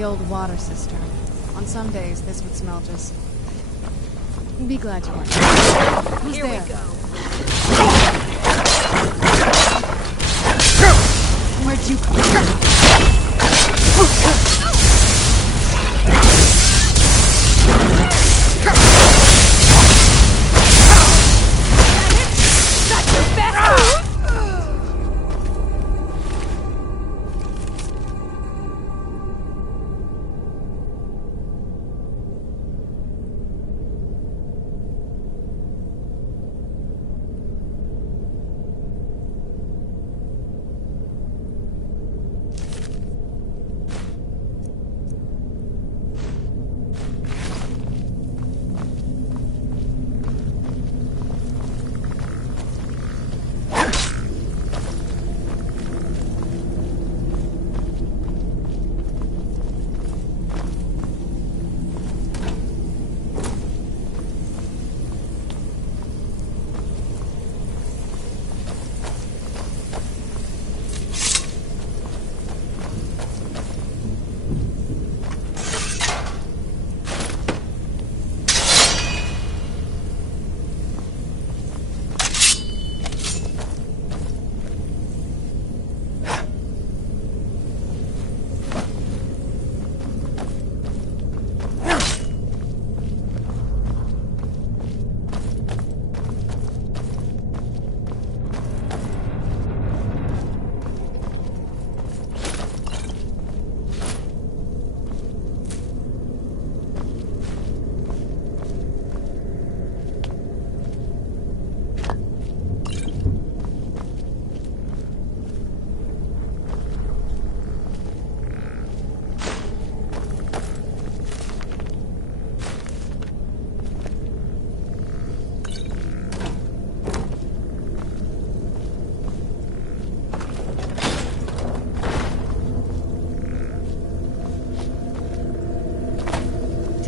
The old water cistern. On some days, this would smell just... Be glad you weren't. Who's Here there? we go. Where'd you come from?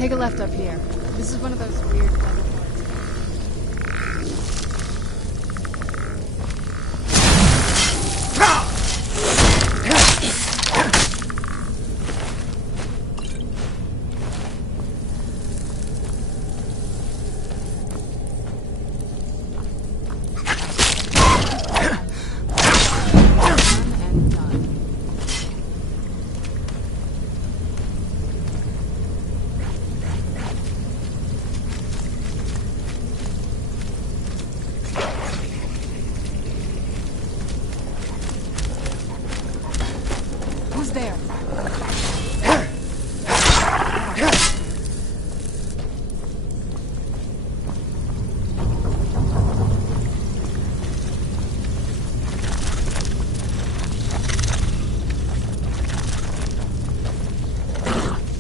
Take a left up here. This is one of those weird weather there.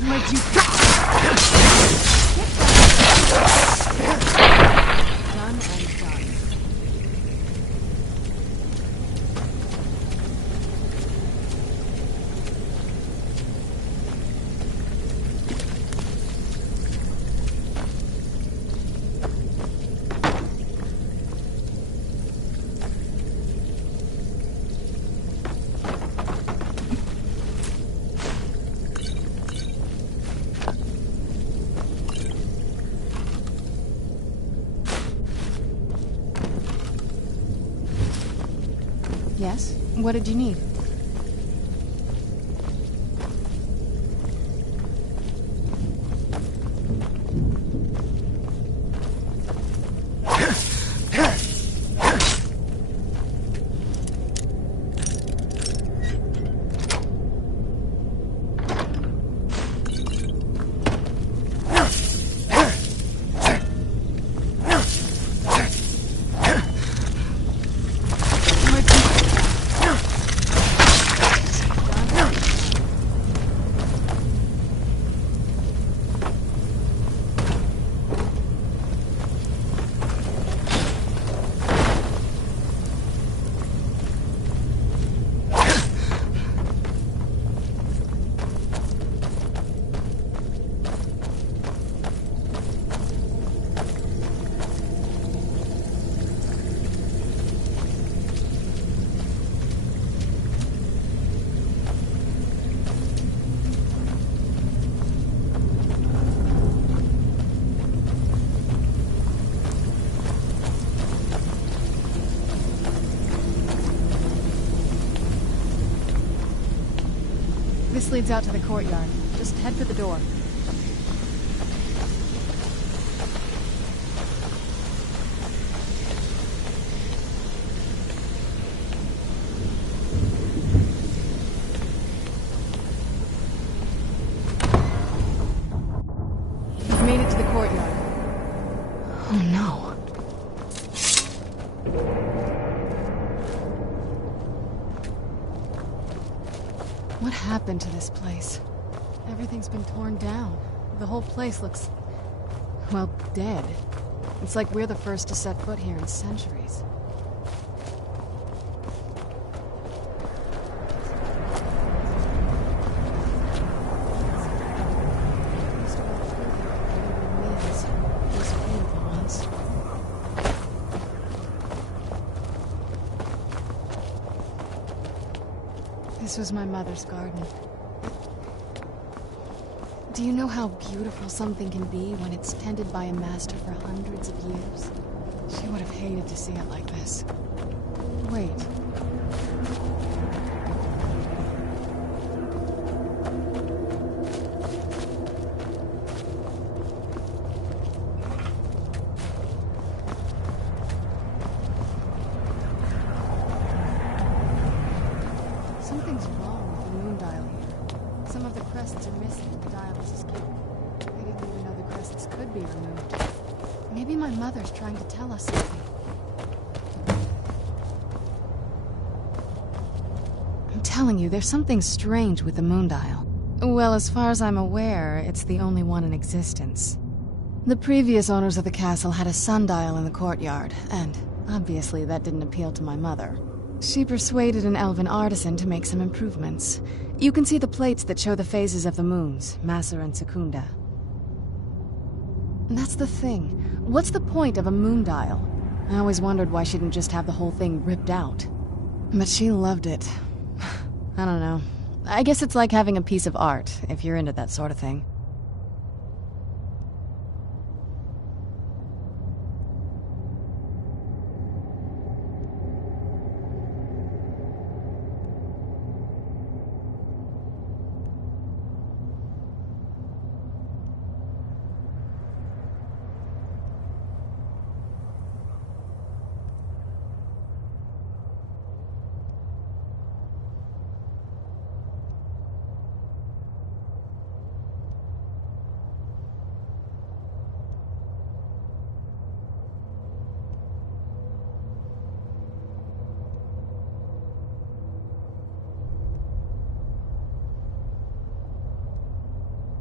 Where'd you go? Done and done. Yes? What did you need? This leads out to the courtyard. Just head for the door. You've made it to the courtyard. Oh no. What happened to this place? Everything's been torn down. The whole place looks, well, dead. It's like we're the first to set foot here in centuries. Used to walk through here after there were meals. It was beautiful once. This was my mother's garden. Do you know how beautiful something can be when it's tended by a master for hundreds of years? She would have hated to see it like this. Wait. Something's wrong with the moon dial here. Some of the crests are missing and the dial is askew. I didn't even know the crests could be removed. Maybe my mother's trying to tell us something. I'm telling you, there's something strange with the moon dial. Well, as far as I'm aware, it's the only one in existence. The previous owners of the castle had a sundial in the courtyard, and obviously that didn't appeal to my mother. She persuaded an elven artisan to make some improvements. You can see the plates that show the phases of the moons, Maser and Secunda. That's the thing. What's the point of a moon dial? I always wondered why she didn't just have the whole thing ripped out. But she loved it. I don't know. I guess it's like having a piece of art, if you're into that sort of thing.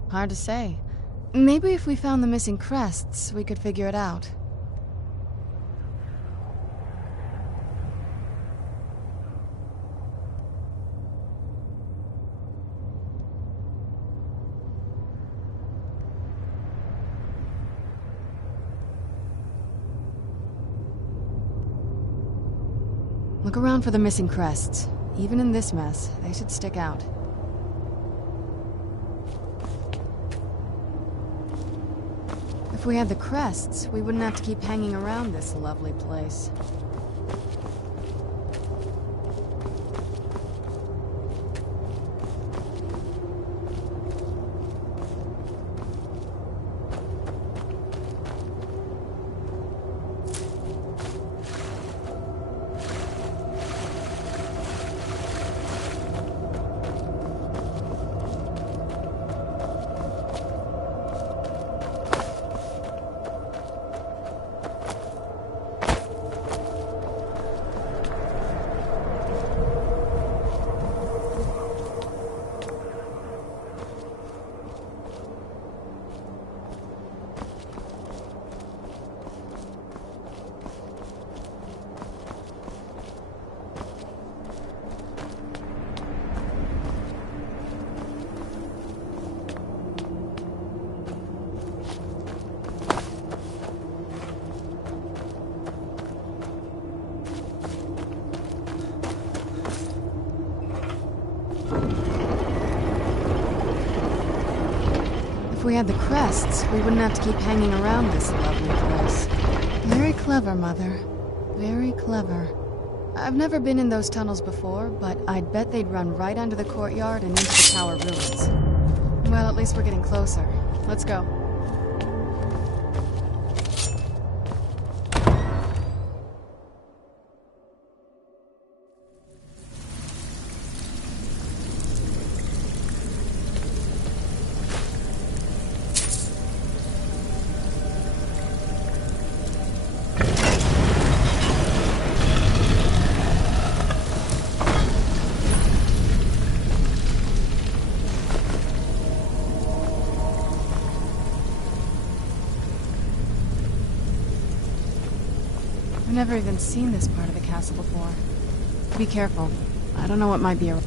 Hard to say. Maybe if we found the missing crests, we could figure it out. Look around for the missing crests. Even in this mess, they should stick out. If we had the crests, we wouldn't have to keep hanging around this lovely place. If we had the crests, we wouldn't have to keep hanging around this lovely place. Very clever, Mother. Very clever. I've never been in those tunnels before, but I'd bet they'd run right under the courtyard and into the tower ruins. Well, at least we're getting closer. Let's go. I've never even seen this part of the castle before. Be careful. I don't know what might be around.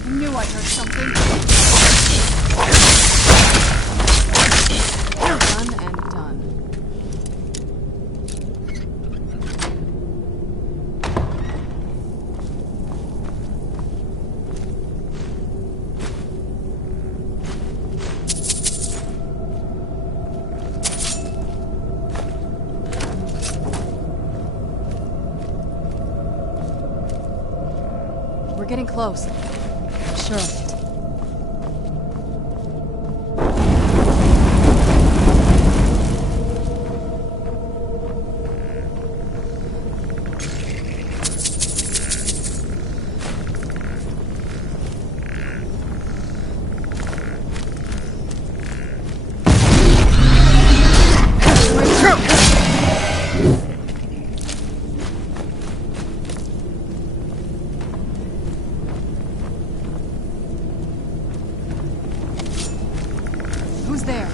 I knew I heard something. Done and done. We're getting close. Sure of it. Who's there?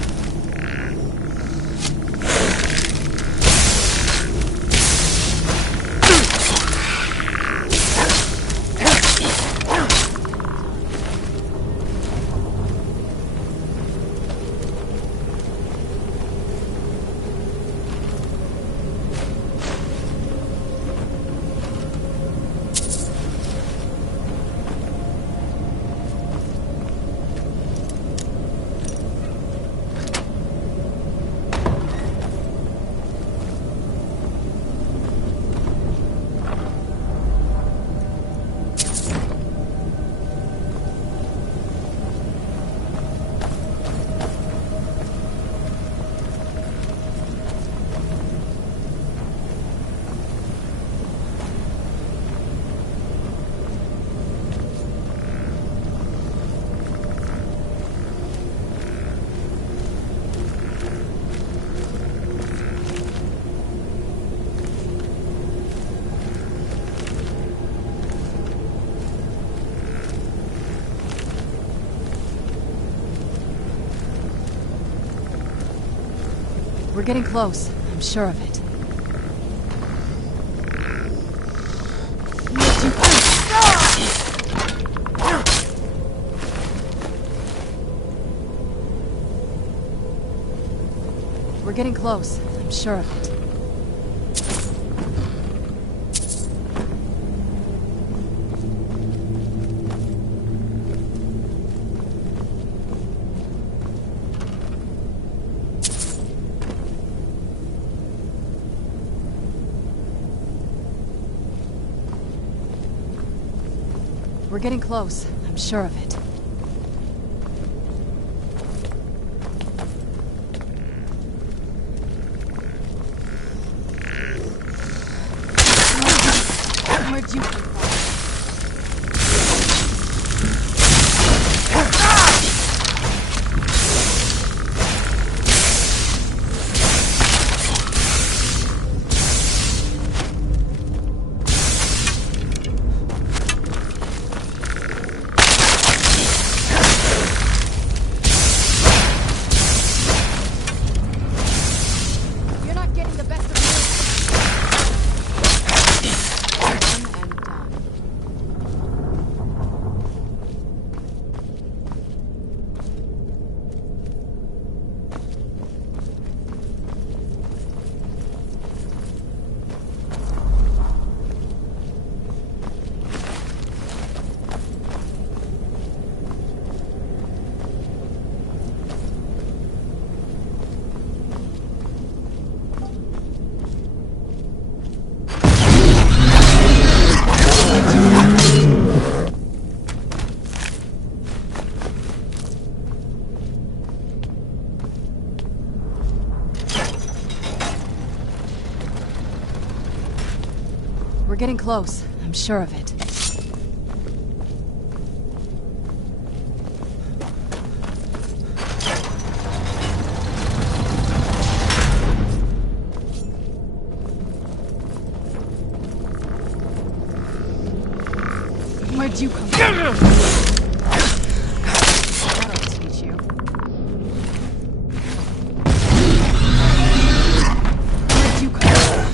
We're getting close. I'm sure of it. We're getting close. I'm sure of it. We're getting close. I'm sure of it. Where'd you come from? We're getting close. I'm sure of it. Where'd you come from? That'll teach you. Where'd you come from?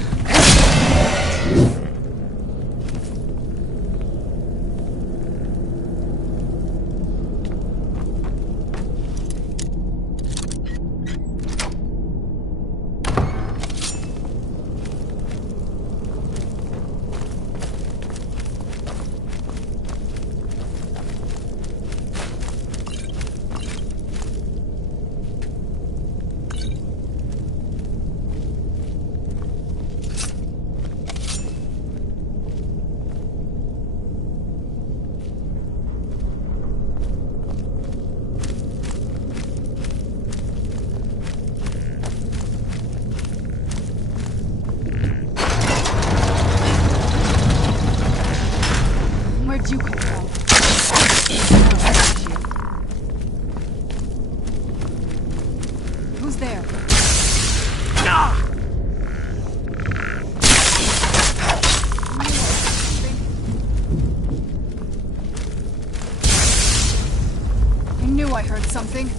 Where'd you come from? Who's there? I knew I heard something.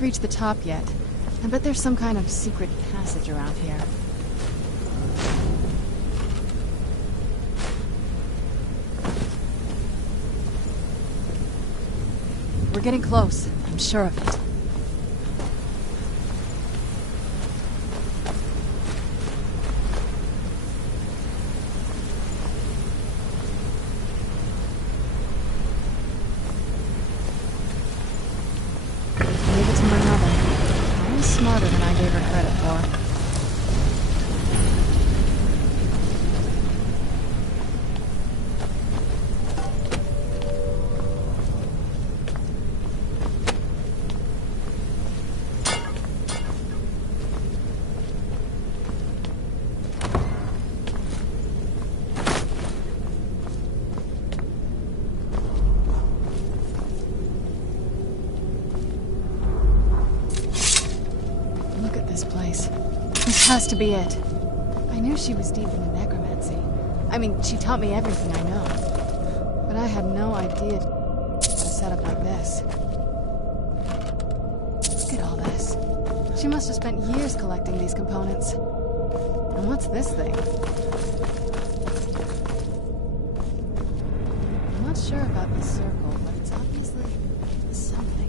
we've reached the top yet. I bet there's some kind of secret passage around here. We're getting close. I'm sure of it. Smarter than I gave her credit for. This has to be it. I knew she was deep into necromancy. I mean, she taught me everything I know. But I had no idea a setup like this. Look at all this. She must have spent years collecting these components. And what's this thing? I'm not sure about this circle, but it's obviously something.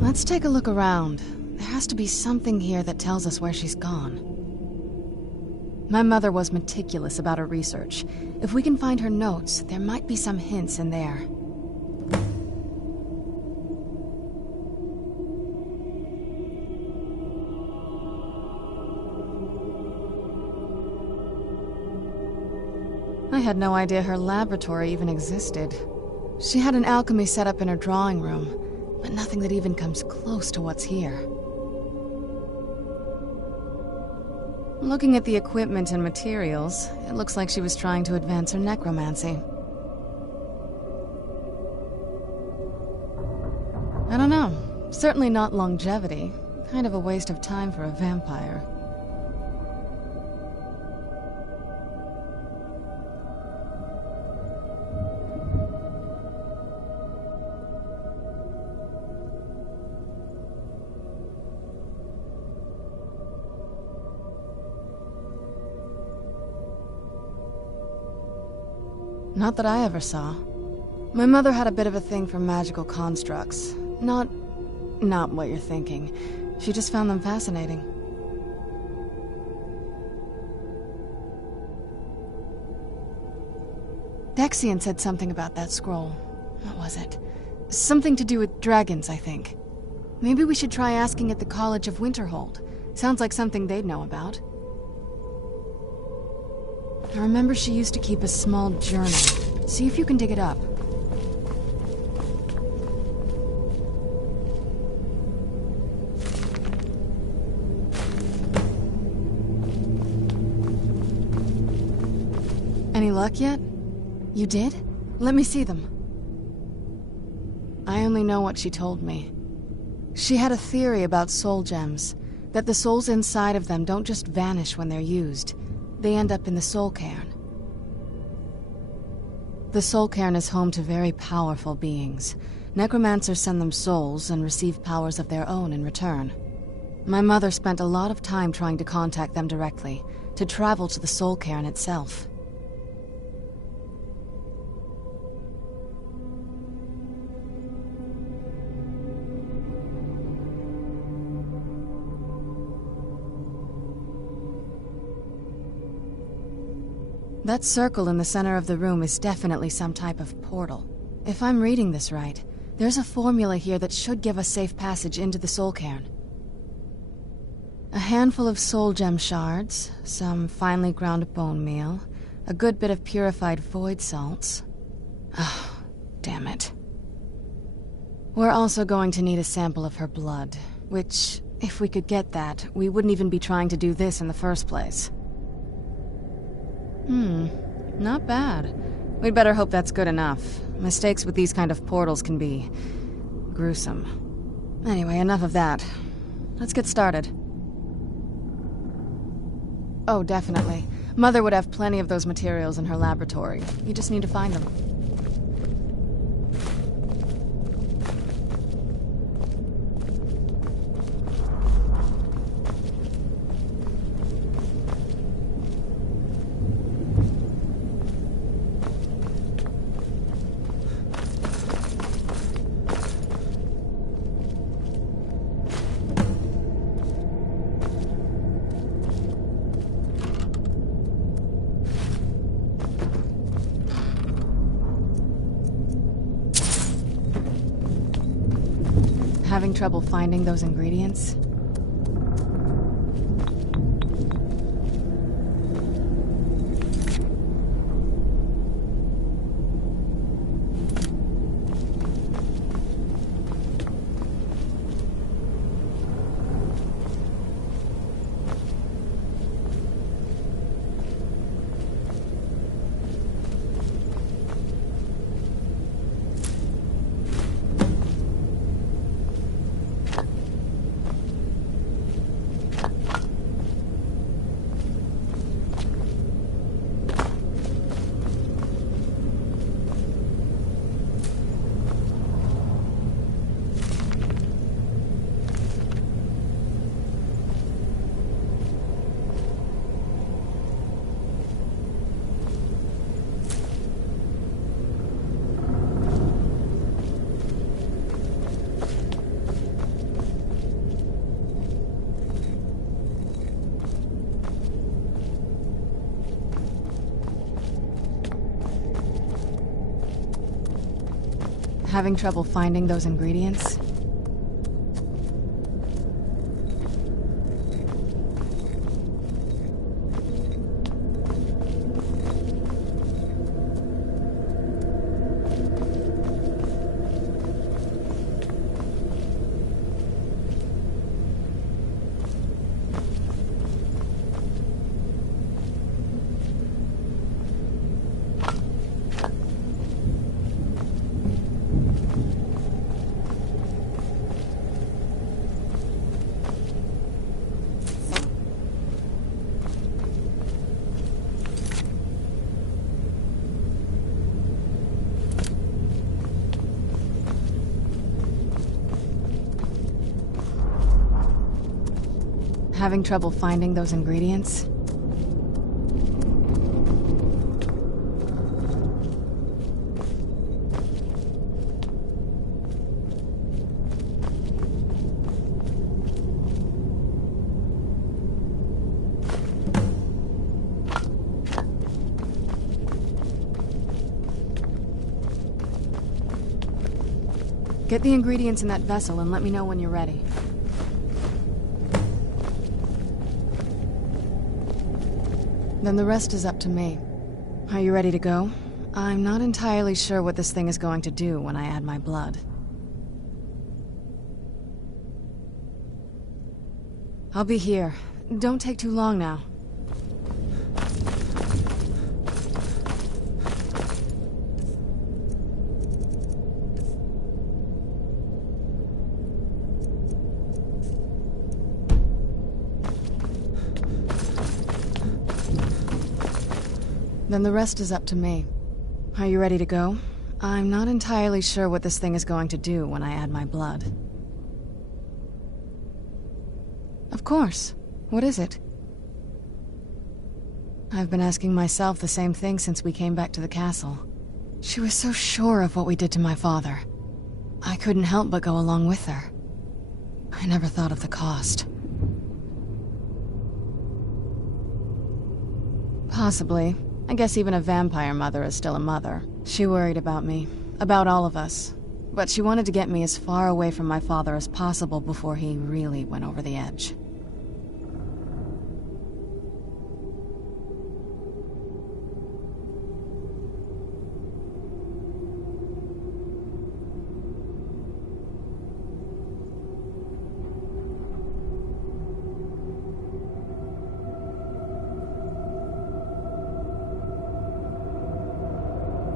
Let's take a look around. There has to be something here that tells us where she's gone. My mother was meticulous about her research. If we can find her notes, there might be some hints in there. I had no idea her laboratory even existed. She had an alchemy set up in her drawing room, but nothing that even comes close to what's here. Looking at the equipment and materials, it looks like she was trying to advance her necromancy. I don't know. Certainly not longevity. Kind of a waste of time for a vampire. Not that I ever saw. My mother had a bit of a thing for magical constructs. Not what you're thinking. She just found them fascinating. Dexian said something about that scroll. What was it? Something to do with dragons, I think. Maybe we should try asking at the College of Winterhold. Sounds like something they'd know about. I remember she used to keep a small journal. See if you can dig it up. Any luck yet? You did? Let me see them. I only know what she told me. She had a theory about soul gems, that the souls inside of them don't just vanish when they're used. They end up in the soul cairn. The soul cairn is home to very powerful beings. Necromancers send them souls and receive powers of their own in return. My mother spent a lot of time trying to contact them directly, to travel to the soul cairn itself. That circle in the center of the room is definitely some type of portal. If I'm reading this right, there's a formula here that should give us safe passage into the soul cairn. A handful of soul gem shards, some finely ground bone meal, a good bit of purified void salts. Oh, damn it. We're also going to need a sample of her blood, which, if we could get that, we wouldn't even be trying to do this in the first place. Not bad. We'd better hope that's good enough. Mistakes with these kind of portals can be gruesome. Anyway, enough of that. Let's get started. Oh, definitely. Mother would have plenty of those materials in her laboratory. You just need to find them. Having trouble finding those ingredients? Having trouble finding those ingredients? Having trouble finding those ingredients? Get the ingredients in that vessel and let me know when you're ready. Then the rest is up to me. Are you ready to go? I'm not entirely sure what this thing is going to do when I add my blood. I'll be here. Don't take too long now. Then the rest is up to me. Are you ready to go? I'm not entirely sure what this thing is going to do when I add my blood. Of course. What is it? I've been asking myself the same thing since we came back to the castle. She was so sure of what we did to my father. I couldn't help but go along with her. I never thought of the cost. Possibly. I guess even a vampire mother is still a mother. She worried about me, about all of us. But she wanted to get me as far away from my father as possible before he really went over the edge.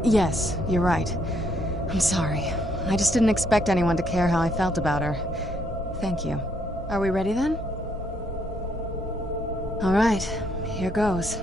Yes, you're right. I'm sorry. I just didn't expect anyone to care how I felt about her. Thank you. Are we ready then? All right, here goes.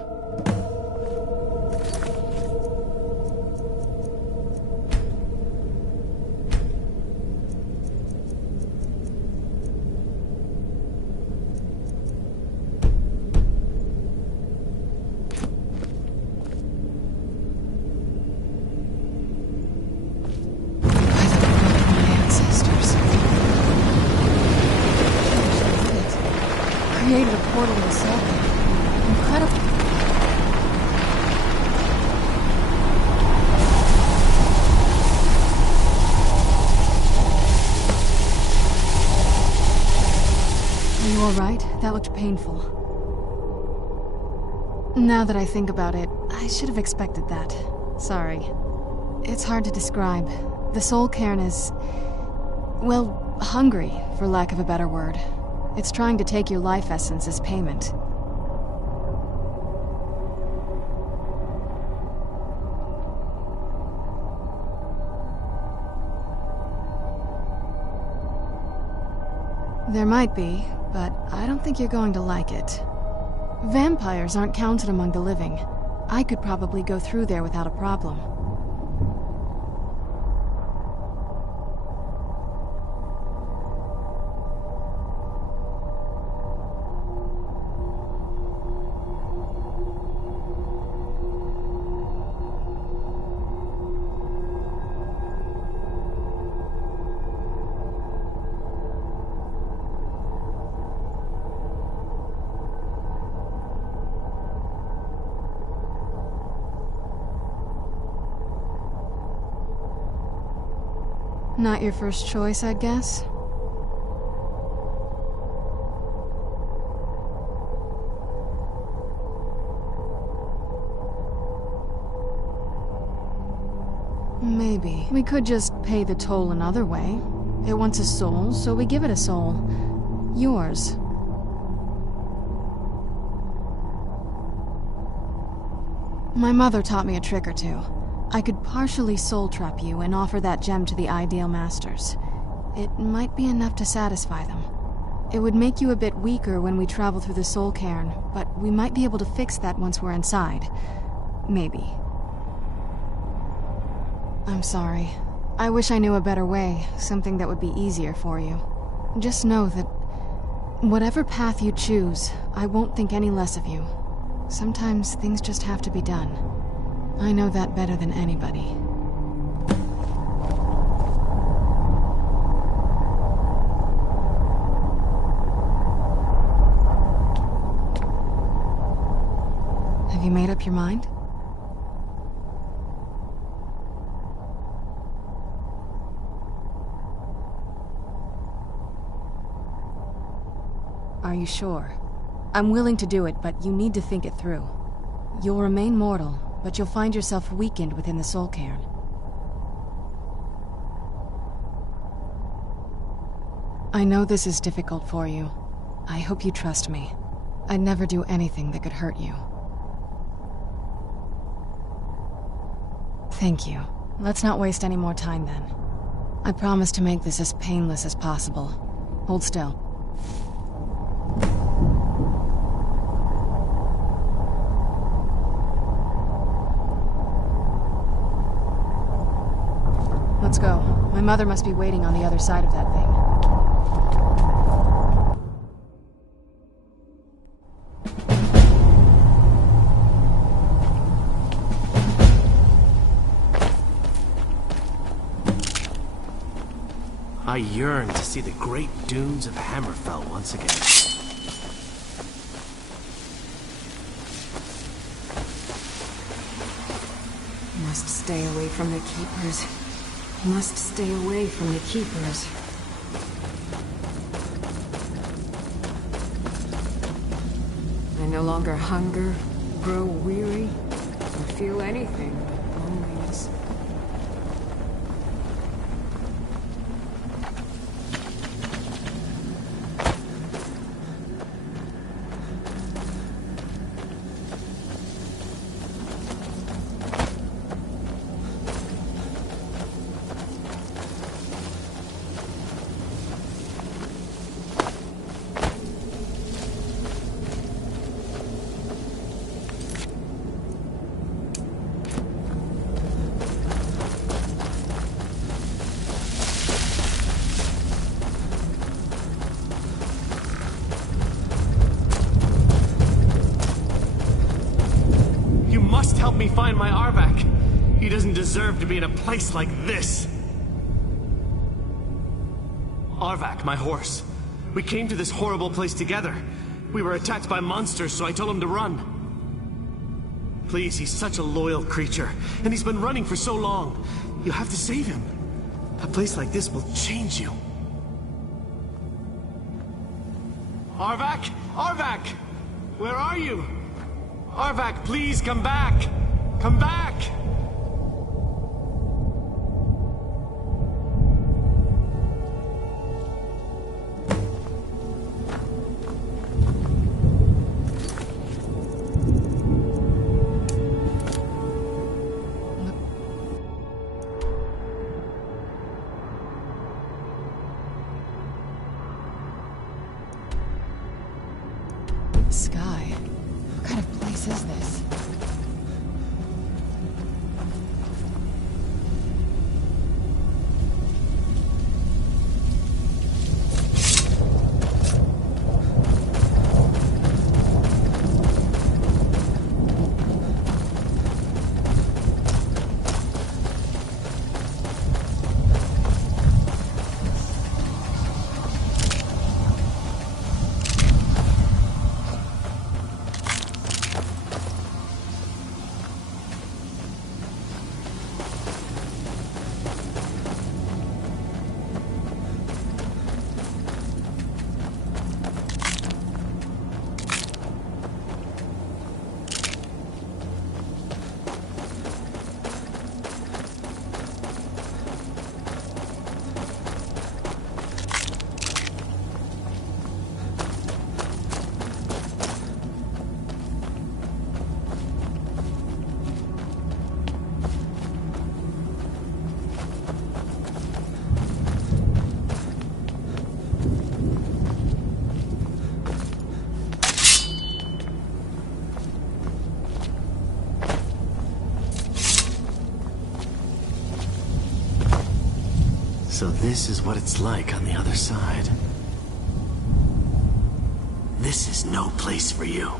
created a portal in the soul cave. Incredible. Are you alright? That looked painful. Now that I think about it, I should have expected that. Sorry. It's hard to describe. The soul cairn is... well, hungry, for lack of a better word. It's trying to take your life essence as payment. There might be, but I don't think you're going to like it. Vampires aren't counted among the living. I could probably go through there without a problem. Not your first choice, I'd guess? Maybe. We could just pay the toll another way. It wants a soul, so we give it a soul. Yours. My mother taught me a trick or two. I could partially soul trap you and offer that gem to the Ideal Masters. It might be enough to satisfy them. It would make you a bit weaker when we travel through the soul cairn, but we might be able to fix that once we're inside. Maybe. I'm sorry. I wish I knew a better way, something that would be easier for you. Just know that whatever path you choose, I won't think any less of you. Sometimes things just have to be done. I know that better than anybody. Have you made up your mind? Are you sure? I'm willing to do it, but you need to think it through. You'll remain mortal, but you'll find yourself weakened within the soul cairn. I know this is difficult for you. I hope you trust me. I'd never do anything that could hurt you. Thank you. Let's not waste any more time then. I promise to make this as painless as possible. Hold still. Let's go. My mother must be waiting on the other side of that thing. I yearn to see the great dunes of Hammerfell once again. Must stay away from the Keepers. Must stay away from the Keepers. I no longer hunger, grow weary, or feel anything but loneliness. Help me find my Arvak. He doesn't deserve to be in a place like this. Arvak, my horse. We came to this horrible place together. We were attacked by monsters, so I told him to run. Please, he's such a loyal creature, and he's been running for so long. You have to save him. A place like this will change you. Arvak? Arvak! Where are you? Arvak, please come back! Come back! Sky. What kind of place is this? So this is what it's like on the other side. This is no place for you.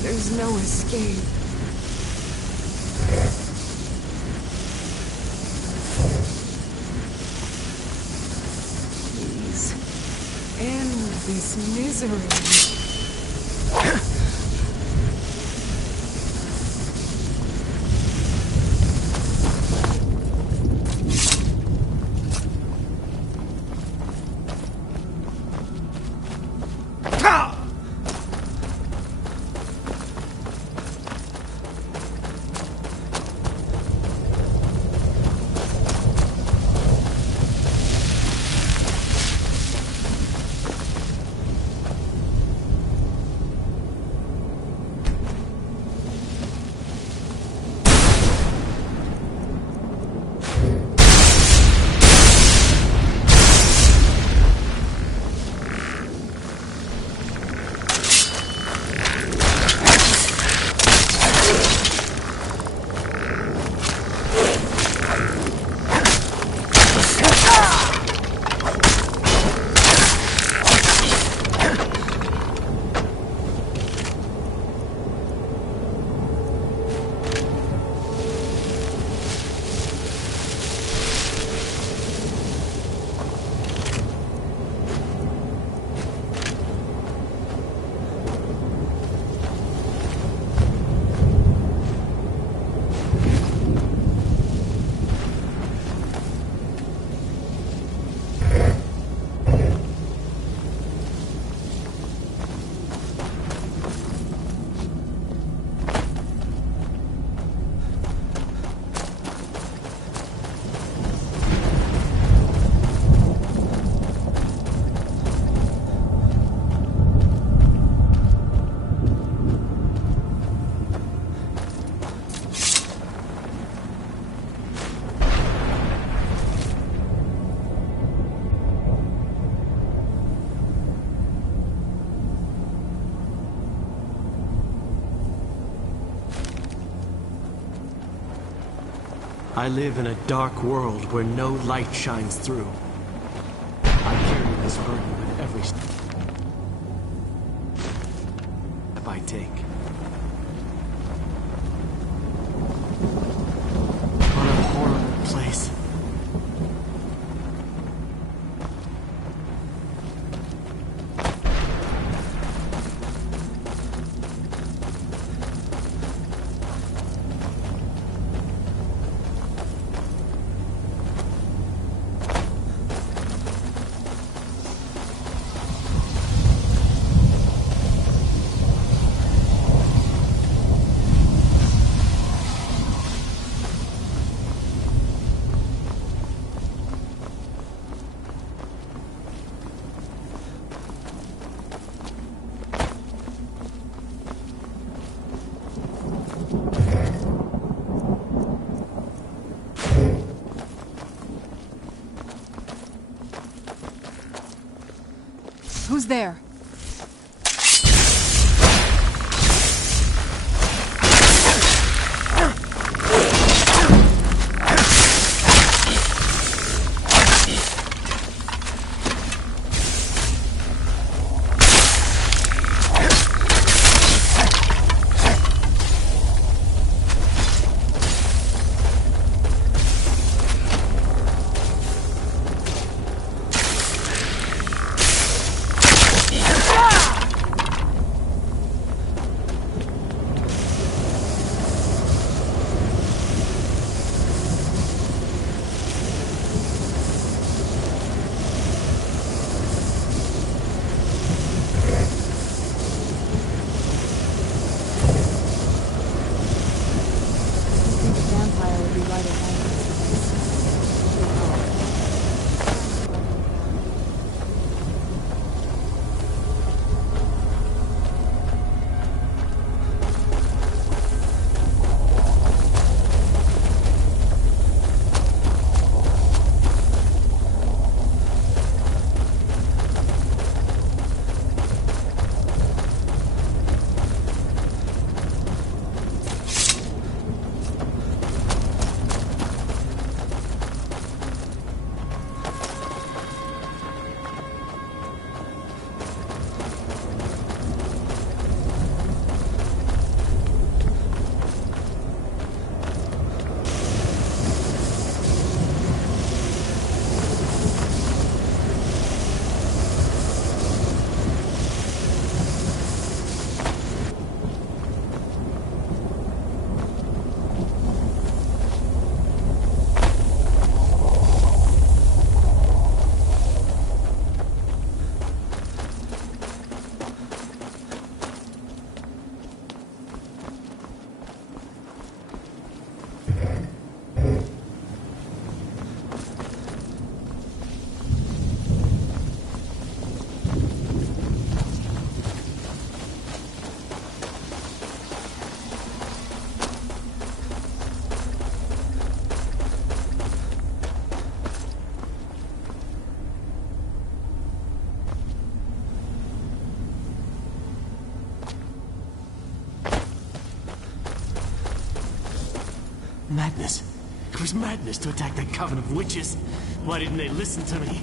There's no escape. Please, end this misery. I live in a dark world where no light shines through. I carry this burden with every step I take. What a horrible place. Who's there? Madness. It was madness to attack that coven of witches. Why didn't they listen to me?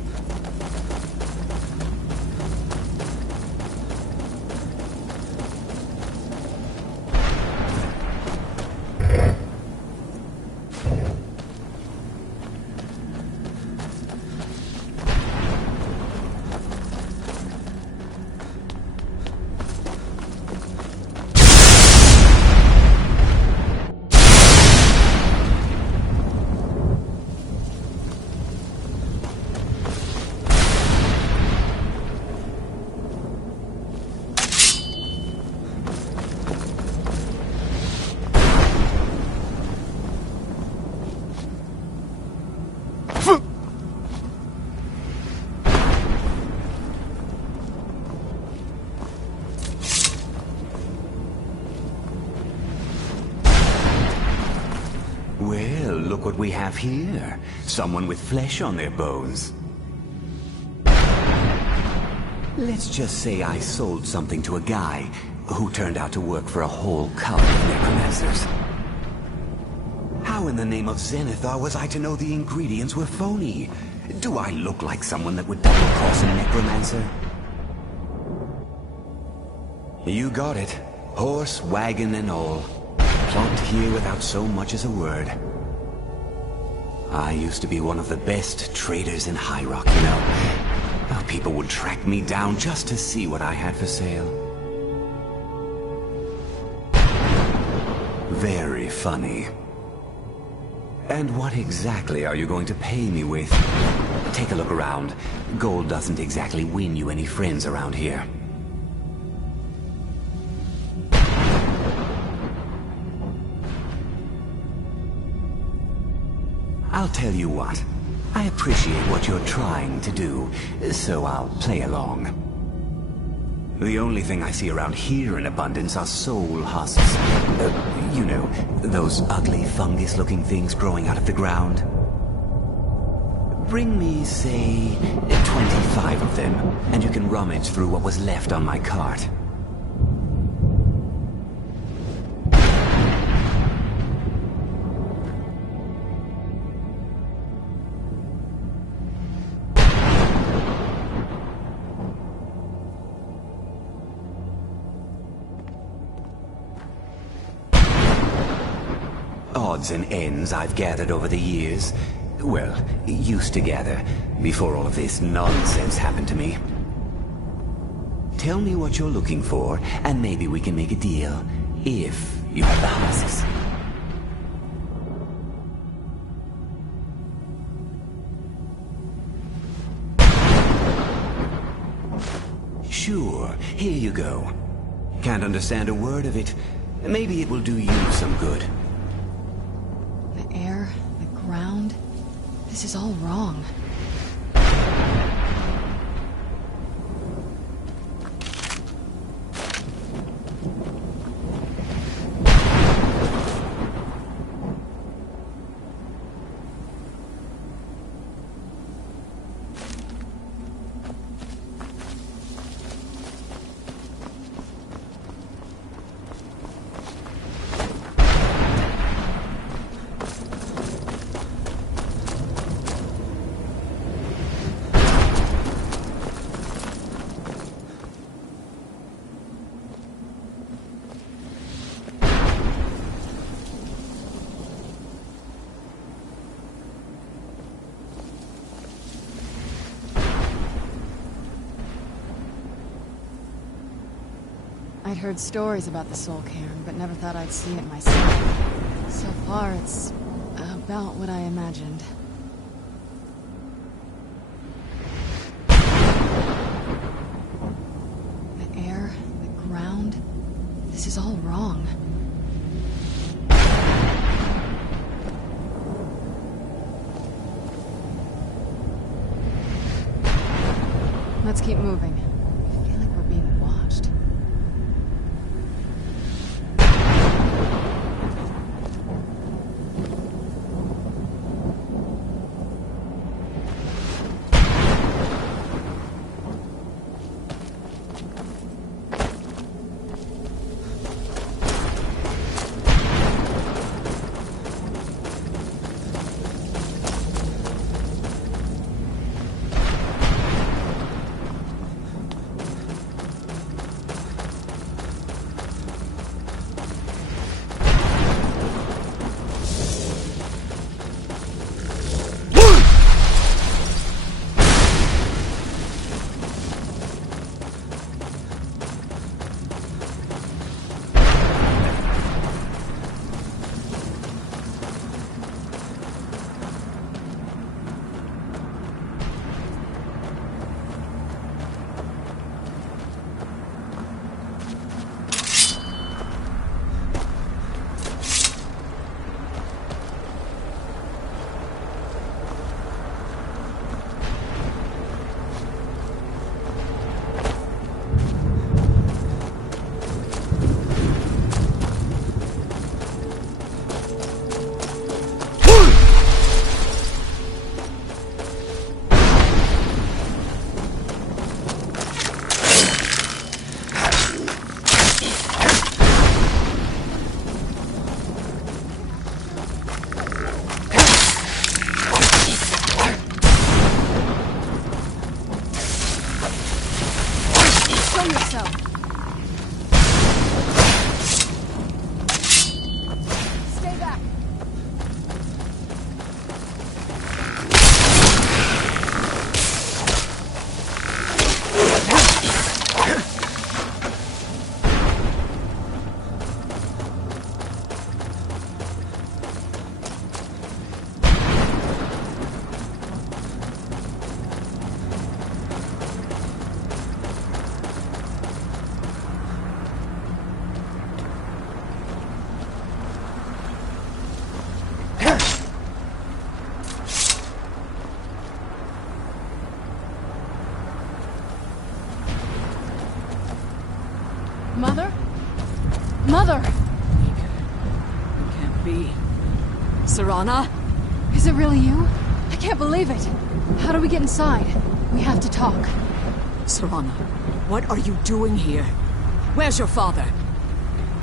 Well, look what we have here. Someone with flesh on their bones. Let's just say I sold something to a guy who turned out to work for a whole coven of necromancers. How How in the name of Zenithar was I to know the ingredients were phony? Do I look like someone that would double-cross a necromancer? You got it. Horse, wagon, and all. Plonked here without so much as a word. I used to be one of the best traders in High Rock, you know. How people would track me down just to see what I had for sale. Very funny. And what exactly are you going to pay me with? Take a look around. Gold doesn't exactly win you any friends around here. I'll tell you what. I appreciate what you're trying to do, so I'll play along. The only thing I see around here in abundance are soul husks. You know, those ugly fungus-looking things growing out of the ground. Bring me, say, 25 of them, and you can rummage through what was left on my cart. Odds and ends I've gathered over the years. Well, used to gather, before all of this nonsense happened to me. Tell me what you're looking for, and maybe we can make a deal, if you have the husks. Sure, here you go. Can't understand a word of it. Maybe it will do you some good. The air, the ground, this is all wrong. I'd heard stories about the Soul Cairn, but never thought I'd see it myself. So far, it's about what I imagined. The air, the ground, this is all wrong. Let's keep moving. I feel like we're being watched. Serana? Is it really you? I can't believe it. How do we get inside? We have to talk. Serana, what are you doing here? Where's your father?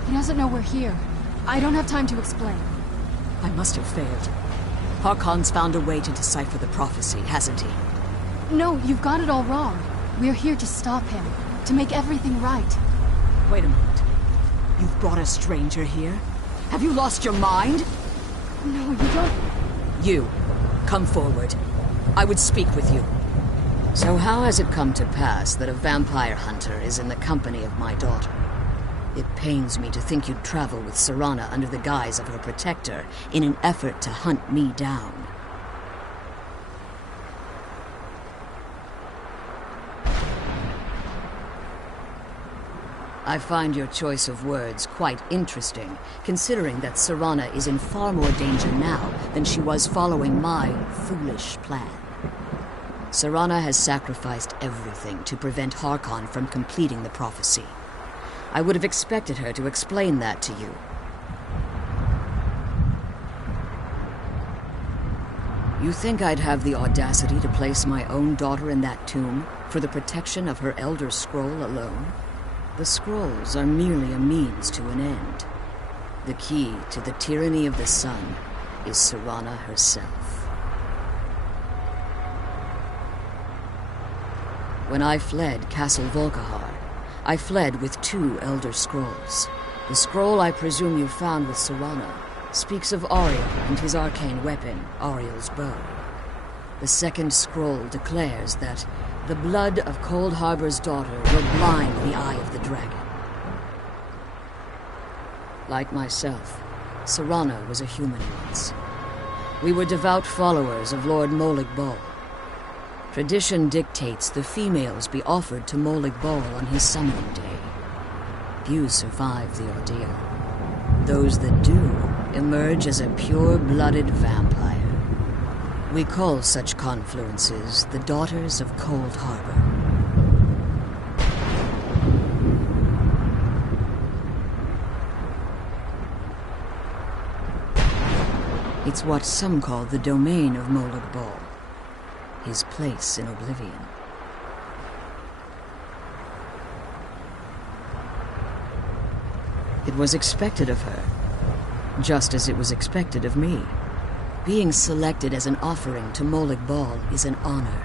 He doesn't know we're here. I don't have time to explain. I must have failed. Harkon's found a way to decipher the prophecy, hasn't he? No, you've got it all wrong. We're here to stop him, to make everything right. Wait a moment. You've brought a stranger here? Have you lost your mind? No, you don't... You, come forward. I would speak with you. So how has it come to pass that a vampire hunter is in the company of my daughter? It pains me to think you'd travel with Serana under the guise of her protector in an effort to hunt me down. I find your choice of words quite interesting, considering that Serana is in far more danger now than she was following my foolish plan. Serana has sacrificed everything to prevent Harkon from completing the prophecy. I would have expected her to explain that to you. You think I'd have the audacity to place my own daughter in that tomb for the protection of her Elder Scroll alone? The scrolls are merely a means to an end. The key to the tyranny of the sun is Serana herself. When I fled Castle Volkihar, I fled with 2 Elder Scrolls. The scroll I presume you found with Serana speaks of Ariel and his arcane weapon, Ariel's bow. The second scroll declares that the blood of Cold Harbor's daughter will blind the eye of the dragon. Like myself, Serana was a human once. We were devout followers of Lord Molig Bal. Tradition dictates the females be offered to Molig Bal on his summoning day. Few survive the ordeal. Those that do emerge as a pure-blooded vampire. We call such confluences the Daughters of Cold Harbor. It's what some call the domain of Molig Bal. His place in oblivion. It was expected of her, just as it was expected of me. Being selected as an offering to Molig Bal is an honor.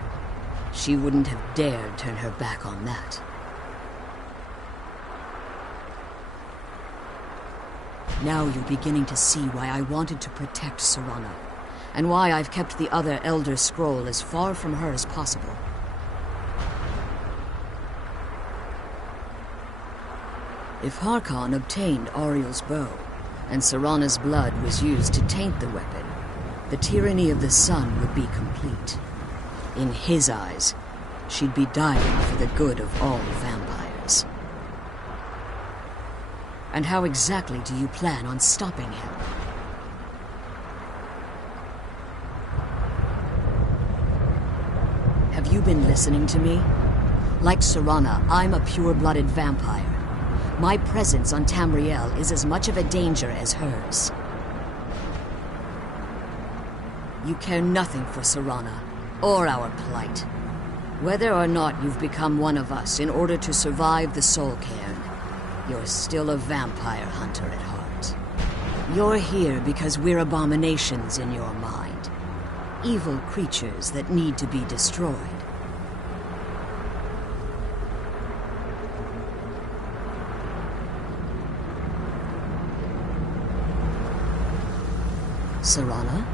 She wouldn't have dared turn her back on that. Now you're beginning to see why I wanted to protect Serana, and why I've kept the other Elder Scroll as far from her as possible. If Harkon obtained Ariel's bow, and Serana's blood was used to taint the weapon, the tyranny of the sun would be complete. In his eyes, she'd be dying for the good of all vampires. And how exactly do you plan on stopping him? Have you been listening to me? Like Serana, I'm a pure-blooded vampire. My presence on Tamriel is as much of a danger as hers. You care nothing for Serana, or our plight. Whether or not you've become one of us in order to survive the Soul Cairn, you're still a vampire hunter at heart. You're here because we're abominations in your mind. Evil creatures that need to be destroyed. Serana?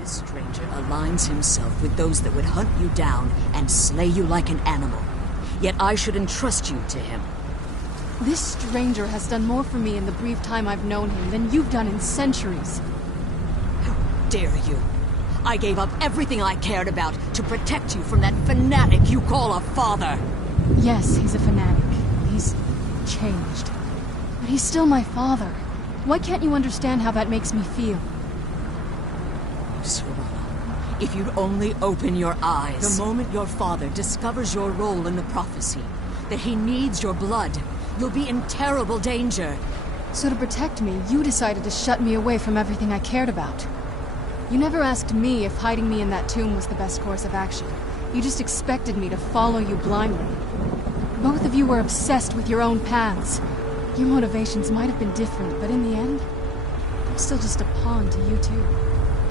This stranger aligns himself with those that would hunt you down and slay you like an animal. Yet I should entrust you to him. This stranger has done more for me in the brief time I've known him than you've done in centuries. How dare you? I gave up everything I cared about to protect you from that fanatic you call a father. Yes, he's a fanatic. He's changed. But he's still my father. Why can't you understand how that makes me feel? Serana, if you'd only open your eyes. The moment your father discovers your role in the prophecy, that he needs your blood, you'll be in terrible danger. So to protect me, you decided to shut me away from everything I cared about. You never asked me if hiding me in that tomb was the best course of action. You just expected me to follow you blindly. Both of you were obsessed with your own paths. Your motivations might have been different, but in the end, I'm still just a pawn to you two.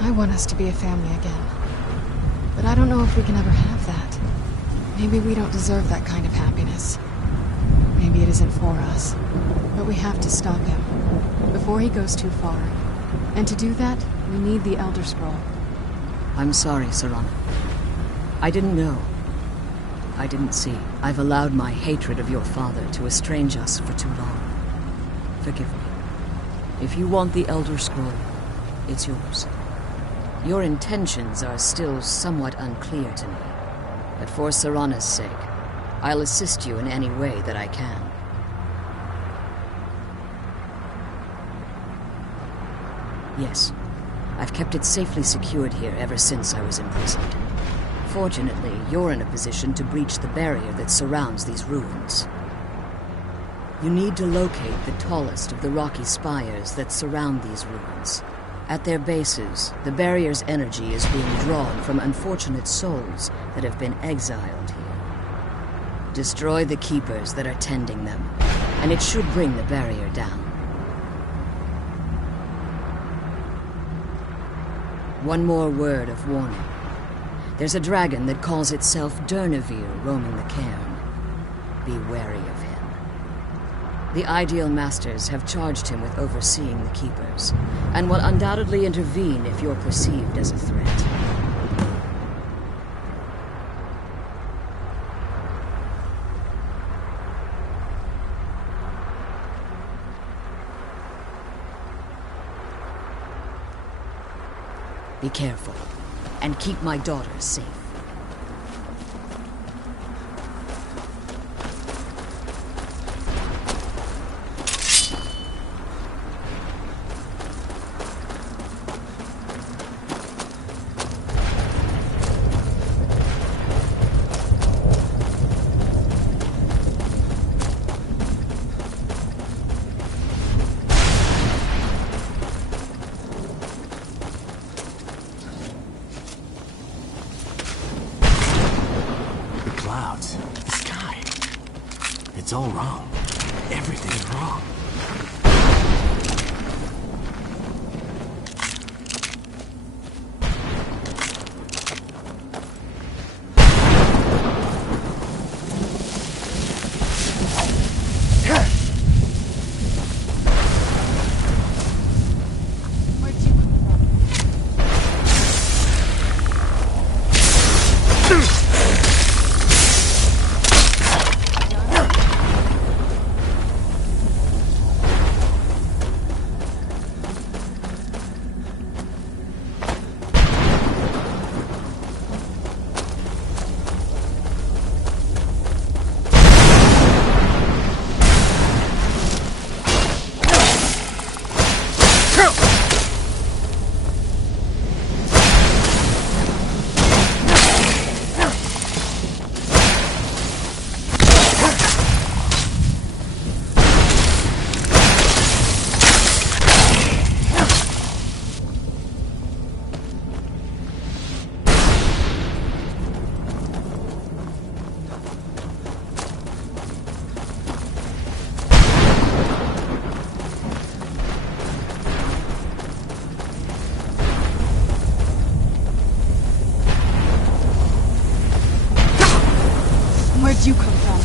I want us to be a family again. But I don't know if we can ever have that. Maybe we don't deserve that kind of happiness. Maybe it isn't for us. But we have to stop him, before he goes too far. And to do that, we need the Elder Scroll. I'm sorry, Serana. I didn't know. I didn't see. I've allowed my hatred of your father to estrange us for too long. Forgive me. If you want the Elder Scroll, it's yours. Your intentions are still somewhat unclear to me. But for Serana's sake, I'll assist you in any way that I can. Yes, I've kept it safely secured here ever since I was imprisoned. Fortunately, you're in a position to breach the barrier that surrounds these ruins. You need to locate the tallest of the rocky spires that surround these ruins. At their bases, the barrier's energy is being drawn from unfortunate souls that have been exiled here. Destroy the keepers that are tending them, and it should bring the barrier down. One more word of warning. There's a dragon that calls itself Durnevere roaming the cairn. Be wary of him. The Ideal Masters have charged him with overseeing the Keepers, and will undoubtedly intervene if you're perceived as a threat. Be careful, and keep my daughter safe. The sky. It's all wrong. Everything's wrong. Where'd you come from?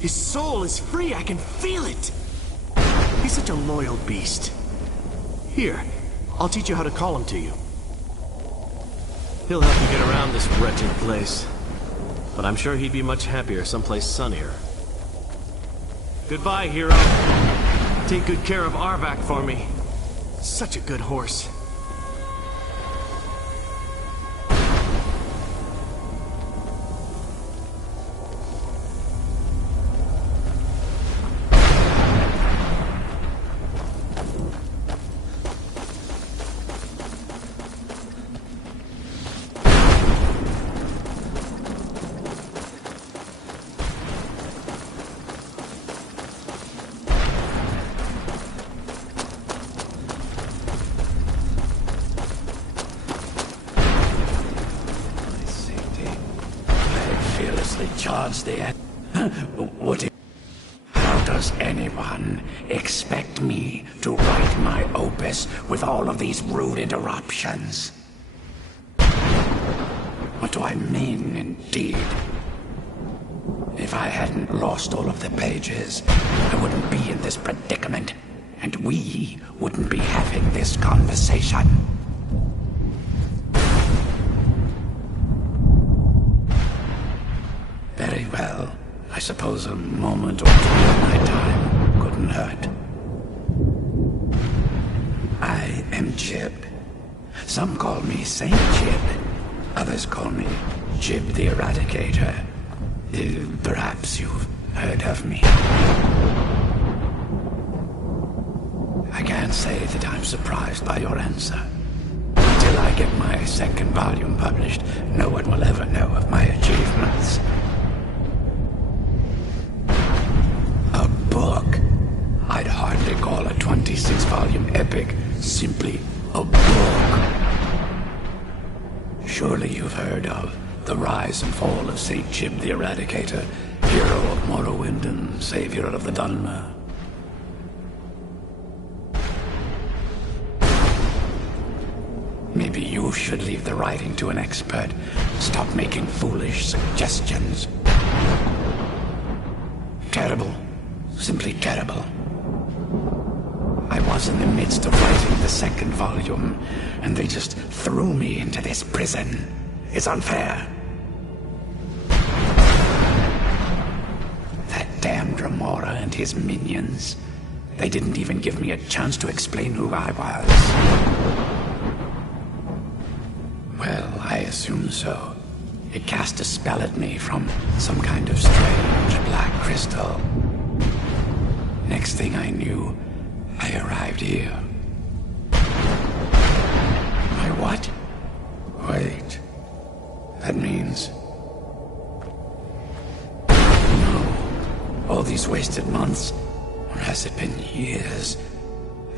His soul is free, I can feel it! He's such a loyal beast. Here, I'll teach you how to call him to you. He'll help you get around this wretched place. But I'm sure he'd be much happier someplace sunnier. Goodbye, hero. Take good care of Arvak for me. Such a good horse. Charge there. How does anyone expect me to write my opus with all of these rude interruptions? What do I mean, indeed? If I hadn't lost all of the pages, I wouldn't be in this predicament, and we wouldn't be having this conversation. Very well. I suppose a moment or two of my time couldn't hurt. I am Jib. Some call me Saint Jib. Others call me Jib the Eradicator. Perhaps you've heard of me. I can't say that I'm surprised by your answer. Until I get my second volume published, no one will ever know of my achievements. Book. I'd hardly call a 26-volume epic simply a book. Surely you've heard of the rise and fall of Saint Jib the Eradicator, hero of Morrowind and savior of the Dunmer. Maybe you should leave the writing to an expert. Stop making foolish suggestions. Terrible. Simply terrible. I was in the midst of writing the second volume, and they just threw me into this prison. It's unfair. That damned Remora and his minions. They didn't even give me a chance to explain who I was. Well, I assume so. It cast a spell at me from some kind of strange black crystal. Next thing I knew, I arrived here. My what? Wait. That means... No. All these wasted months, or has it been years?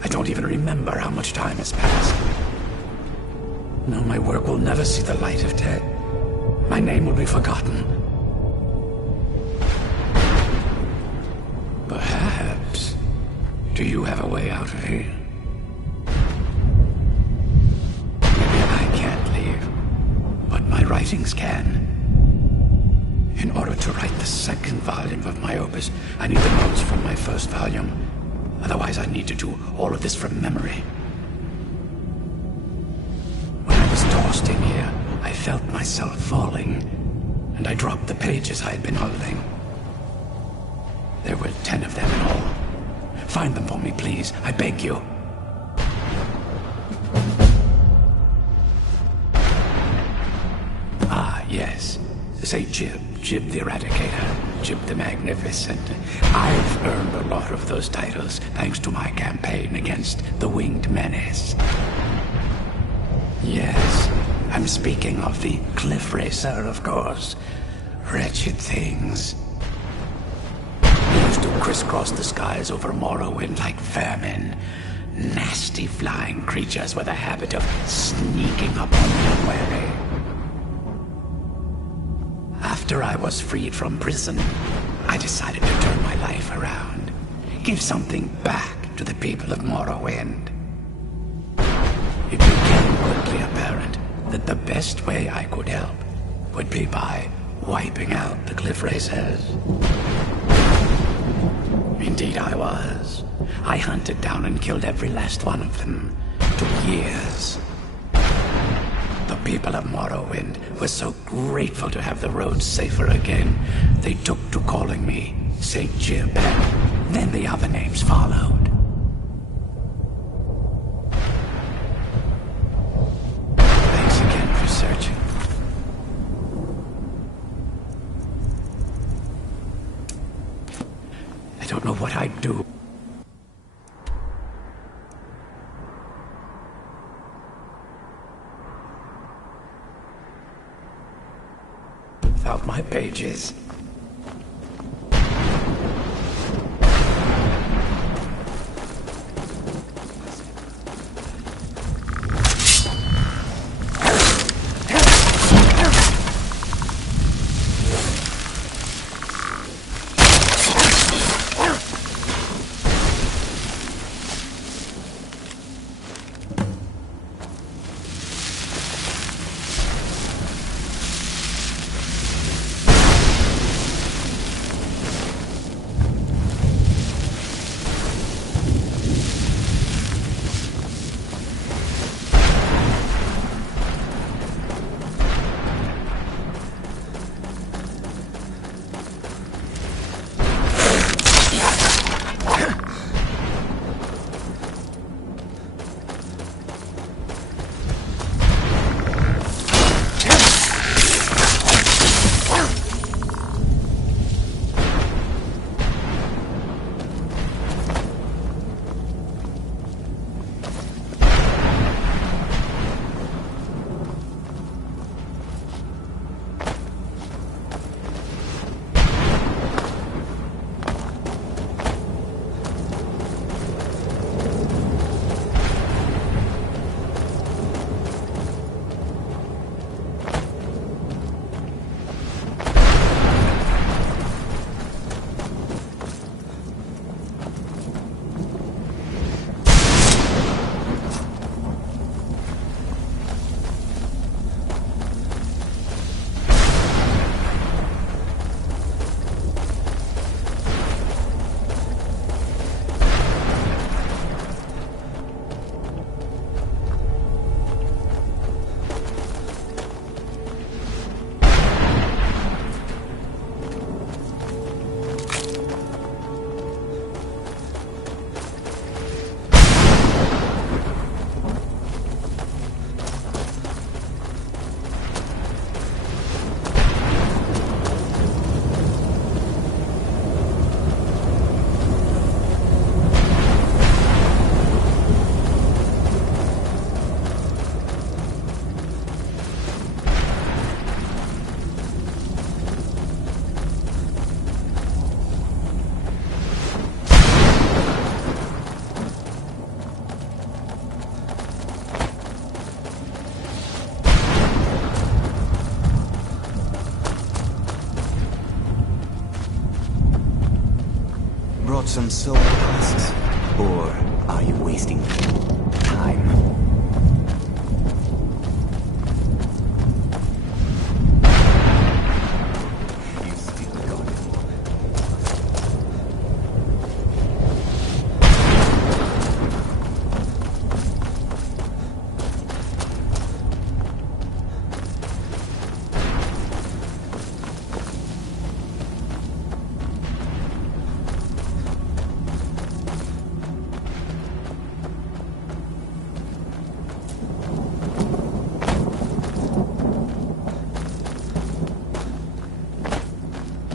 I don't even remember how much time has passed. No, my work will never see the light of day. My name will be forgotten. Perhaps. Do you have a way out of here? Maybe I can't leave, but my writings can. In order to write the second volume of my opus, I need the notes from my first volume. Otherwise, I need to do all of this from memory. When I was tossed in here, I felt myself falling, and I dropped the pages I had been holding. There were 10 of them in all. Find them for me, please. I beg you. Ah, yes. Say Jib. Jib the Eradicator. Jib the Magnificent. I've earned a lot of those titles thanks to my campaign against the Winged Menace. Yes, I'm speaking of the Cliff Racer, of course. Wretched things. They used to crisscross the skies over Morrowind like vermin. Nasty flying creatures with a habit of sneaking up on the unwary. After I was freed from prison, I decided to turn my life around. Give something back to the people of Morrowind. It became quickly apparent that the best way I could help would be by wiping out the Cliff Racers. Indeed I was. I hunted down and killed every last one of them. It took years. The people of Morrowind were so grateful to have the roads safer again, they took to calling me St. Jib. Then the other names followed. Thanks again for searching. I don't know what I'd do. Without my pages. Some soul husks? Or are you wasting time? You still got it.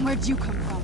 Where'd you come from?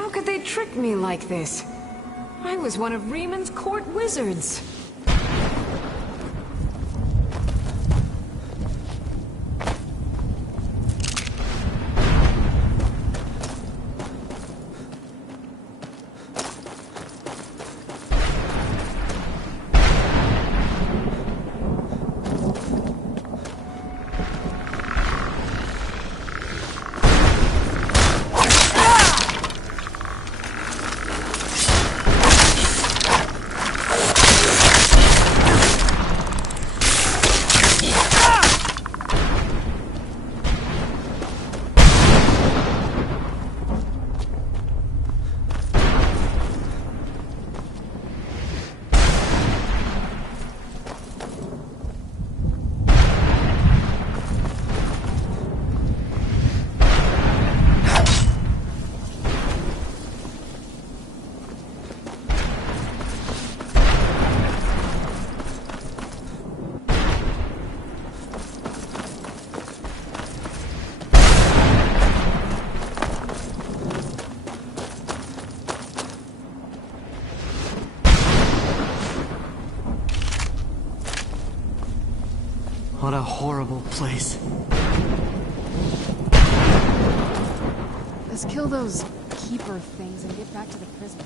How could they trick me like this? I was one of Rieman's court wizards. What a horrible place. Let's kill those keeper things and get back to the prison.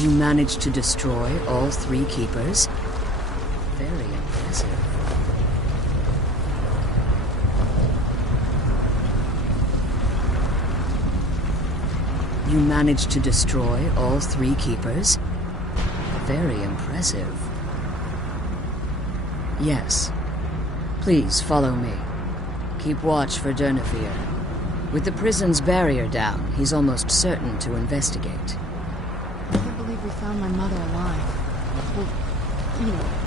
You managed to destroy all 3 keepers? Very impressive. You managed to destroy all 3 keepers? Very impressive. Yes. Please follow me. Keep watch for Durnevere. With the prison's barrier down, he's almost certain to investigate. I can't believe we found my mother alive. Well, you know what I mean.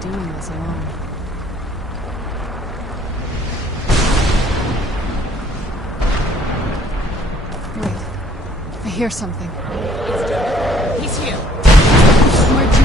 Doing this alone. Wait, I hear something. He's here. Where'd you...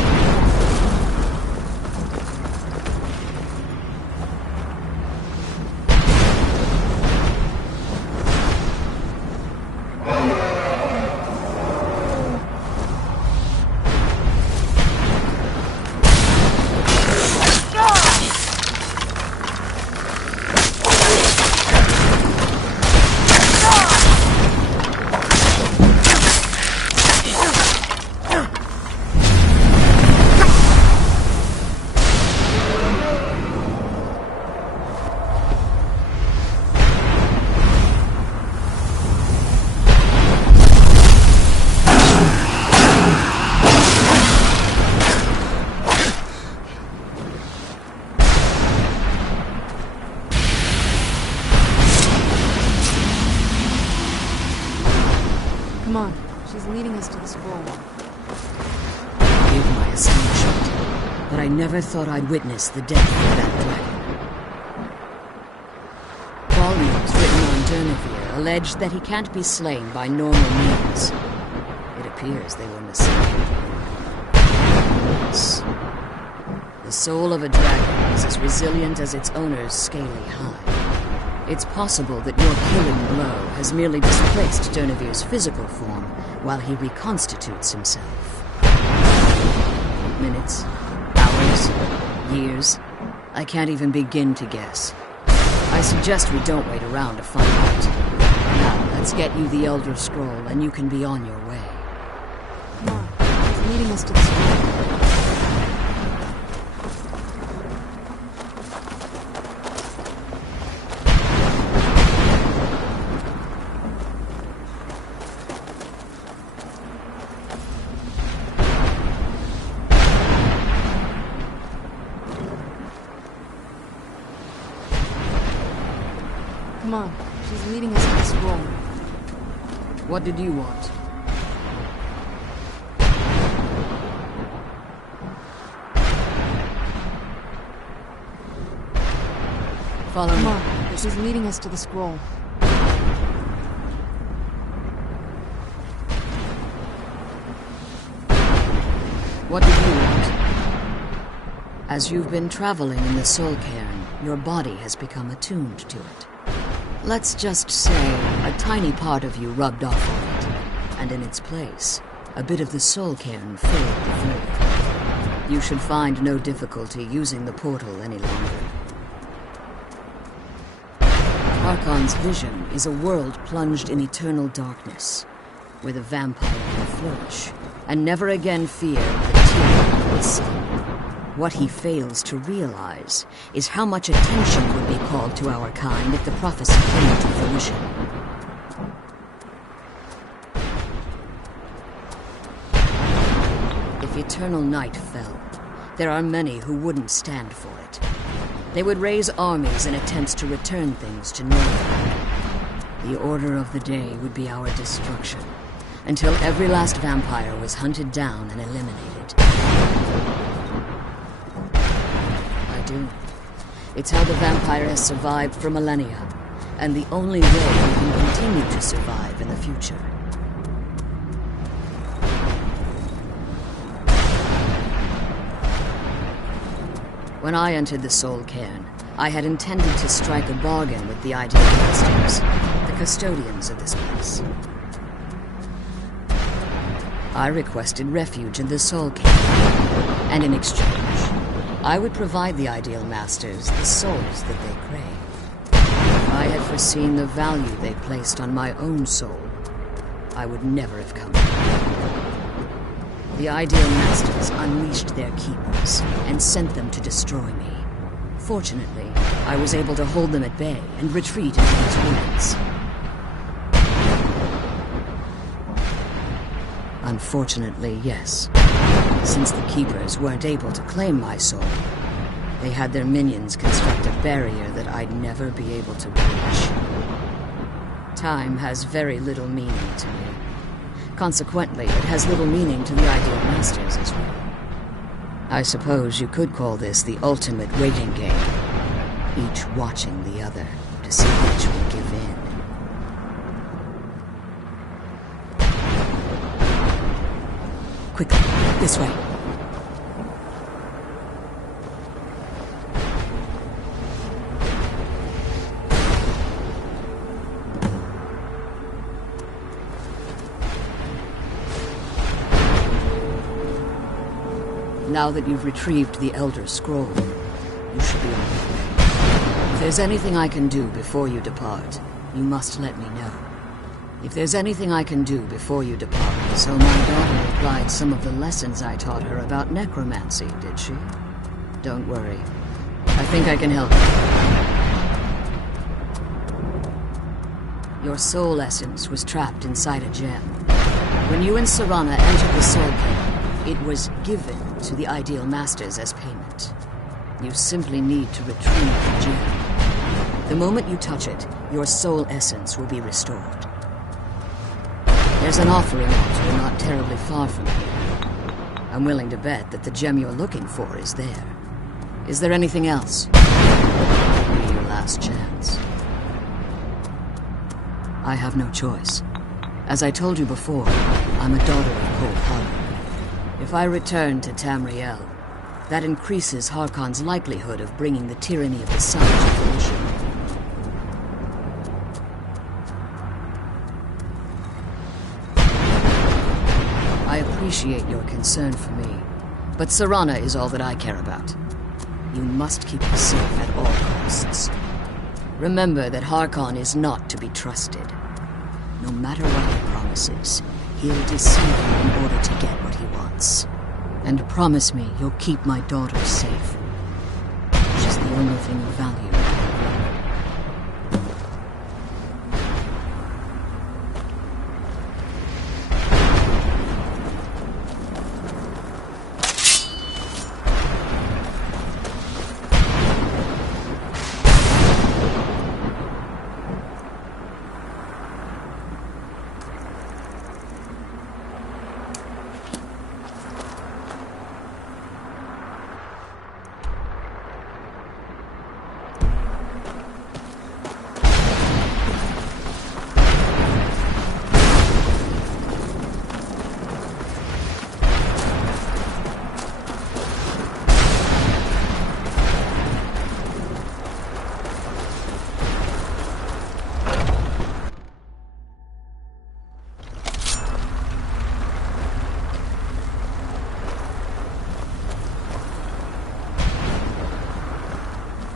Come on, she's leading us to the scroll. Forgive my assumption, but I never thought I'd witness the death of that dragon. Volumes written on Durnevere allege that he can't be slain by normal means. It appears they were mistaken. Yes. The soul of a dragon is as resilient as its owner's scaly hide. It's possible that your killing blow has merely displaced Durnevere's physical form while he reconstitutes himself. Minutes, hours, years. I can't even begin to guess. I suggest we don't wait around to find out. Now, let's get you the Elder Scroll and you can be on your way. Come on, she's leading us to the scroll. Come on, she's leading us to the scroll. What did you want? Follow me. Come on, she's leading us to the scroll. What did you want? As you've been traveling in the Soul Cairn, your body has become attuned to it. Let's just say a tiny part of you rubbed off on it, and in its place, a bit of the Soul Cairn filled the fluid. You should find no difficulty using the portal any longer. Archon's vision is a world plunged in eternal darkness, where the vampire can flourish, and never again fear the tyranny of the sun. What he fails to realize is how much attention would be called to our kind if the prophecy came to fruition. If eternal night fell, there are many who wouldn't stand for it. They would raise armies in attempts to return things to normal. The order of the day would be our destruction, until every last vampire was hunted down and eliminated. It's how the vampire has survived for millennia, and the only way we can continue to survive in the future. When I entered the Soul Cairn, I had intended to strike a bargain with the Ideal Masters, the custodians of this place. I requested refuge in the Soul Cave, and in exchange, I would provide the Ideal Masters the souls that they crave. If I had foreseen the value they placed on my own soul, I would never have come here. The Ideal Masters unleashed their keepers and sent them to destroy me. Fortunately, I was able to hold them at bay and retreat into these ruins. Unfortunately, yes. Since the Keepers weren't able to claim my soul, they had their minions construct a barrier that I'd never be able to breach. Time has very little meaning to me. Consequently, it has little meaning to the Ideal Masters as well. I suppose you could call this the ultimate waiting game, each watching the other to see which will give in. Quickly, this way. Now that you've retrieved the Elder Scroll, you should be on your way. If there's anything I can do before you depart, you must let me know. If there's anything I can do before you depart, so my daughter applied some of the lessons I taught her about necromancy, did she? Don't worry. I think I can help you. Your soul essence was trapped inside a gem. When you and Serana entered the Soul Cave, it was given to the Ideal Masters as payment. You simply need to retrieve the gem. The moment you touch it, your soul essence will be restored. There's an offering altar not terribly far from here. I'm willing to bet that the gem you're looking for is there. Is there anything else? It'll be your last chance. I have no choice. As I told you before, I'm a daughter of Cold Harbor. If I return to Tamriel, that increases Harkon's likelihood of bringing the tyranny of the sun to fruition. I appreciate your concern for me, but Serana is all that I care about. You must keep her safe at all costs. Remember that Harkon is not to be trusted. No matter what he promises, he'll deceive you in order to get what he wants. And promise me you'll keep my daughter safe. She's the only thing of value.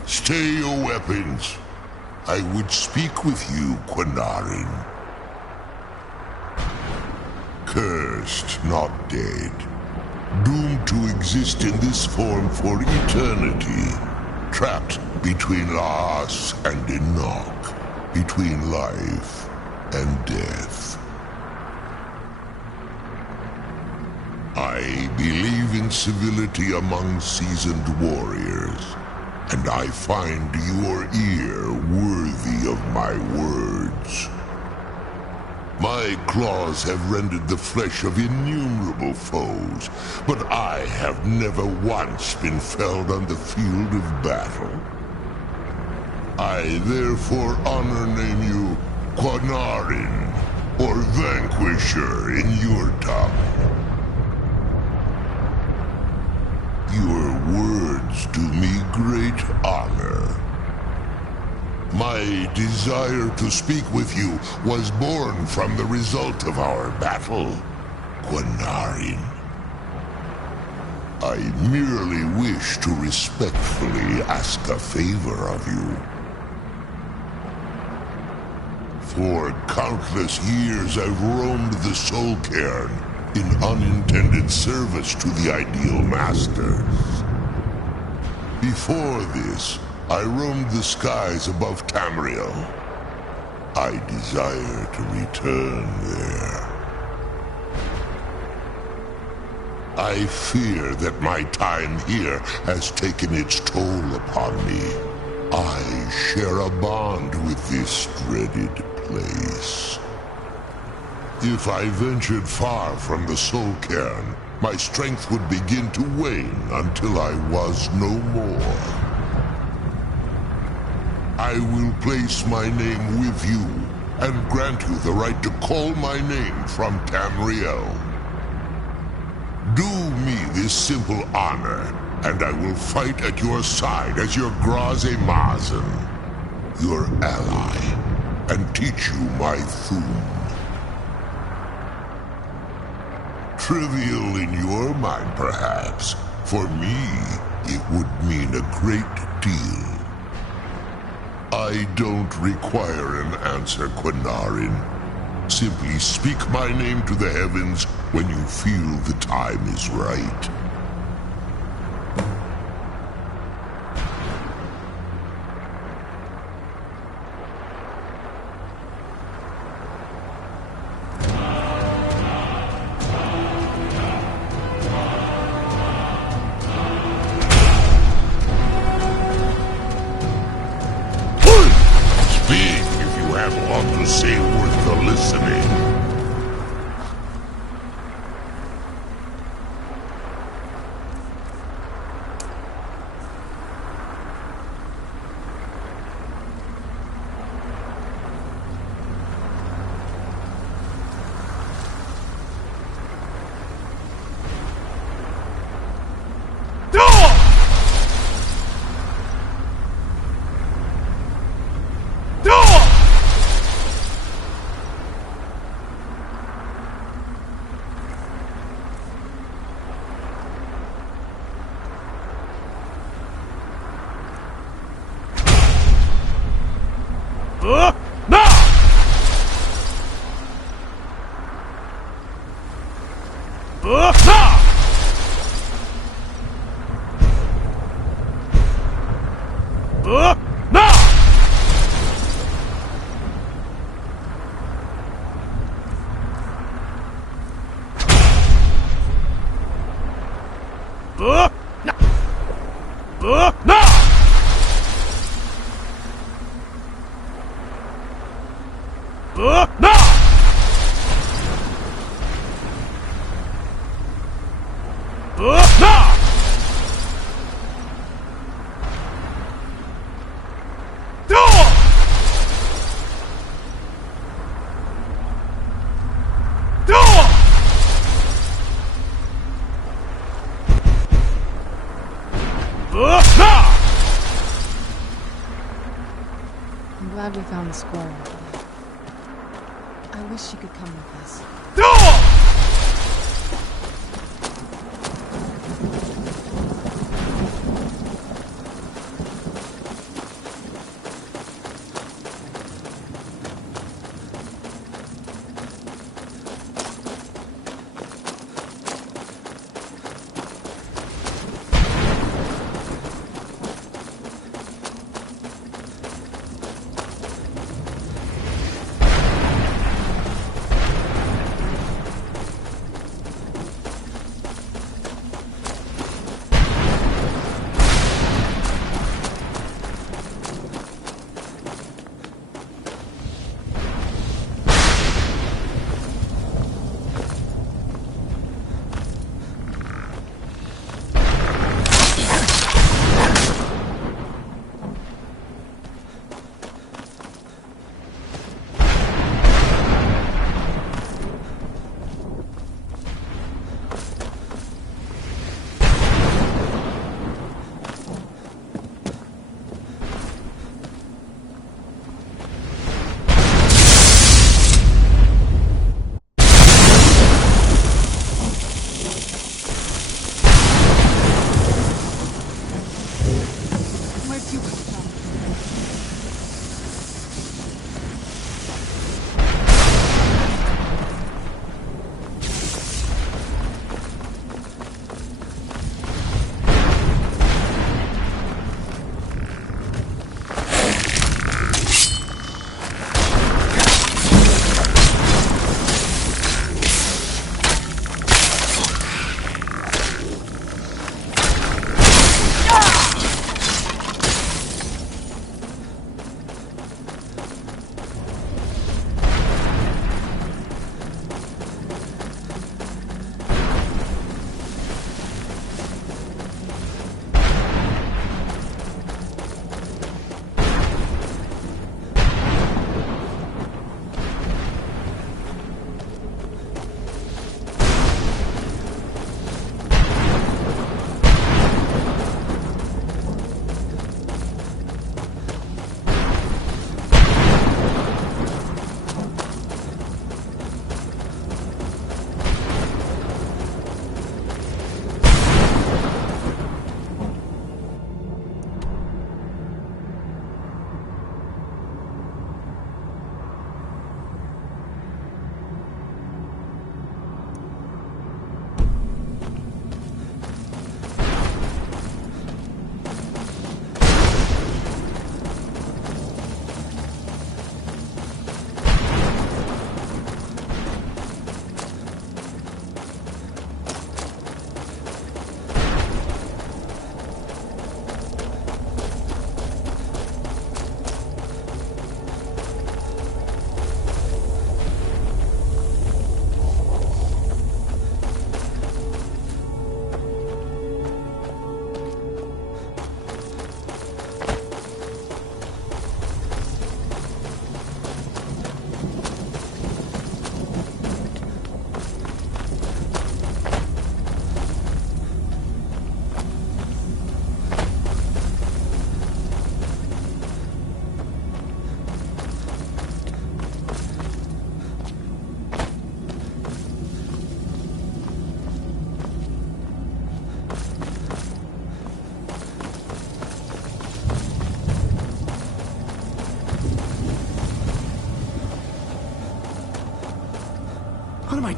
Stay your weapons. I would speak with you, Quinarin. Cursed, not dead. Doomed to exist in this form for eternity. Trapped between Laas and Enoch. Between life and death. I believe in civility among seasoned warriors. And I find your ear worthy of my words. My claws have rended the flesh of innumerable foes, but I have never once been felled on the field of battle. I therefore honor name you Quinarin, or Vanquisher in your tongue. Your words do me great honor. My desire to speak with you was born from the result of our battle, Quinarin. I merely wish to respectfully ask a favor of you. For countless years I've roamed the Soul Cairn in unintended service to the Ideal Masters. Before this, I roamed the skies above Tamriel. I desire to return there. I fear that my time here has taken its toll upon me. I share a bond with this dreaded place. If I ventured far from the Soul Cairn, my strength would begin to wane until I was no more. I will place my name with you and grant you the right to call my name from Tamriel. Do me this simple honor, and I will fight at your side as your Graze Mazen, your ally, and teach you my Thum. Trivial in your mind, perhaps. For me, it would mean a great deal. I don't require an answer, Quinarin. Simply speak my name to the heavens when you feel the time is right. Speak if you have aught to say worth the listening. I'm glad we found the squirrel. I wish she could come with us.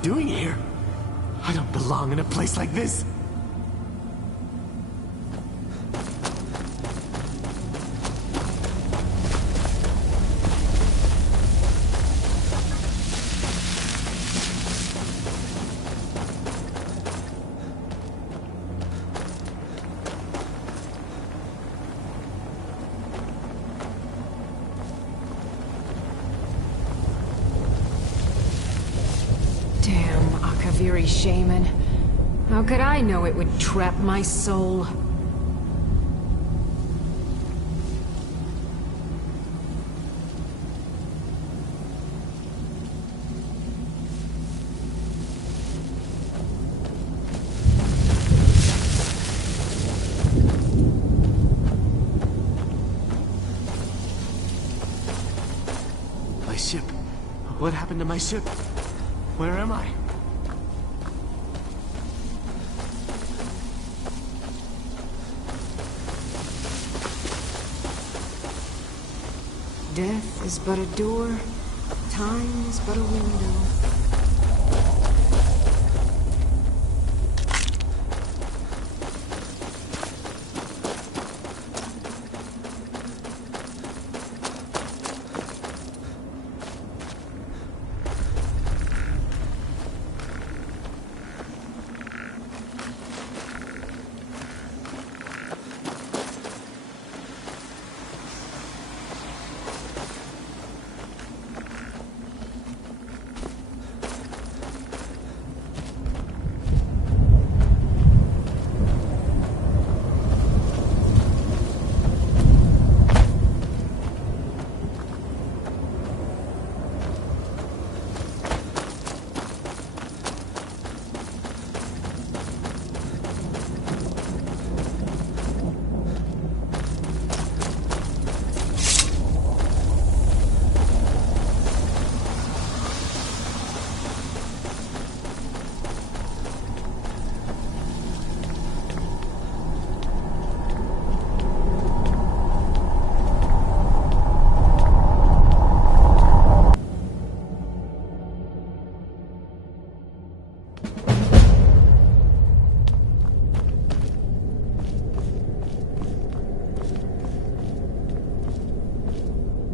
doing here? I don't belong in a place like this. Damn Akaviri shaman. How could I know it would trap my soul? My ship. What happened to my ship? Where am I? Death is but a door, time is but a window.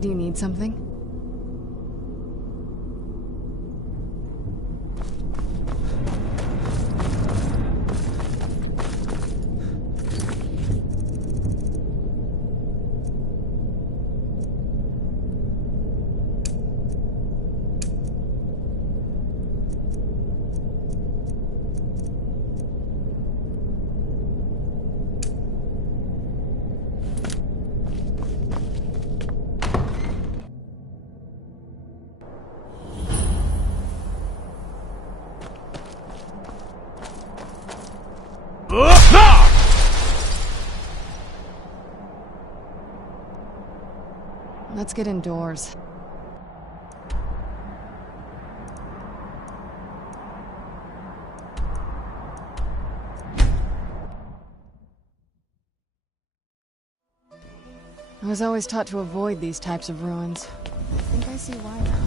Do you need something? Let's get indoors. I was always taught to avoid these types of ruins. I think I see why now.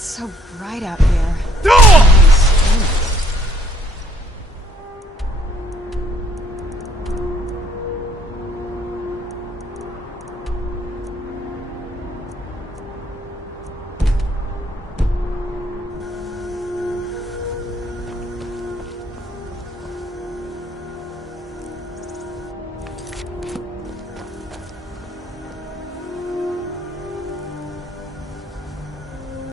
It's so bright out here.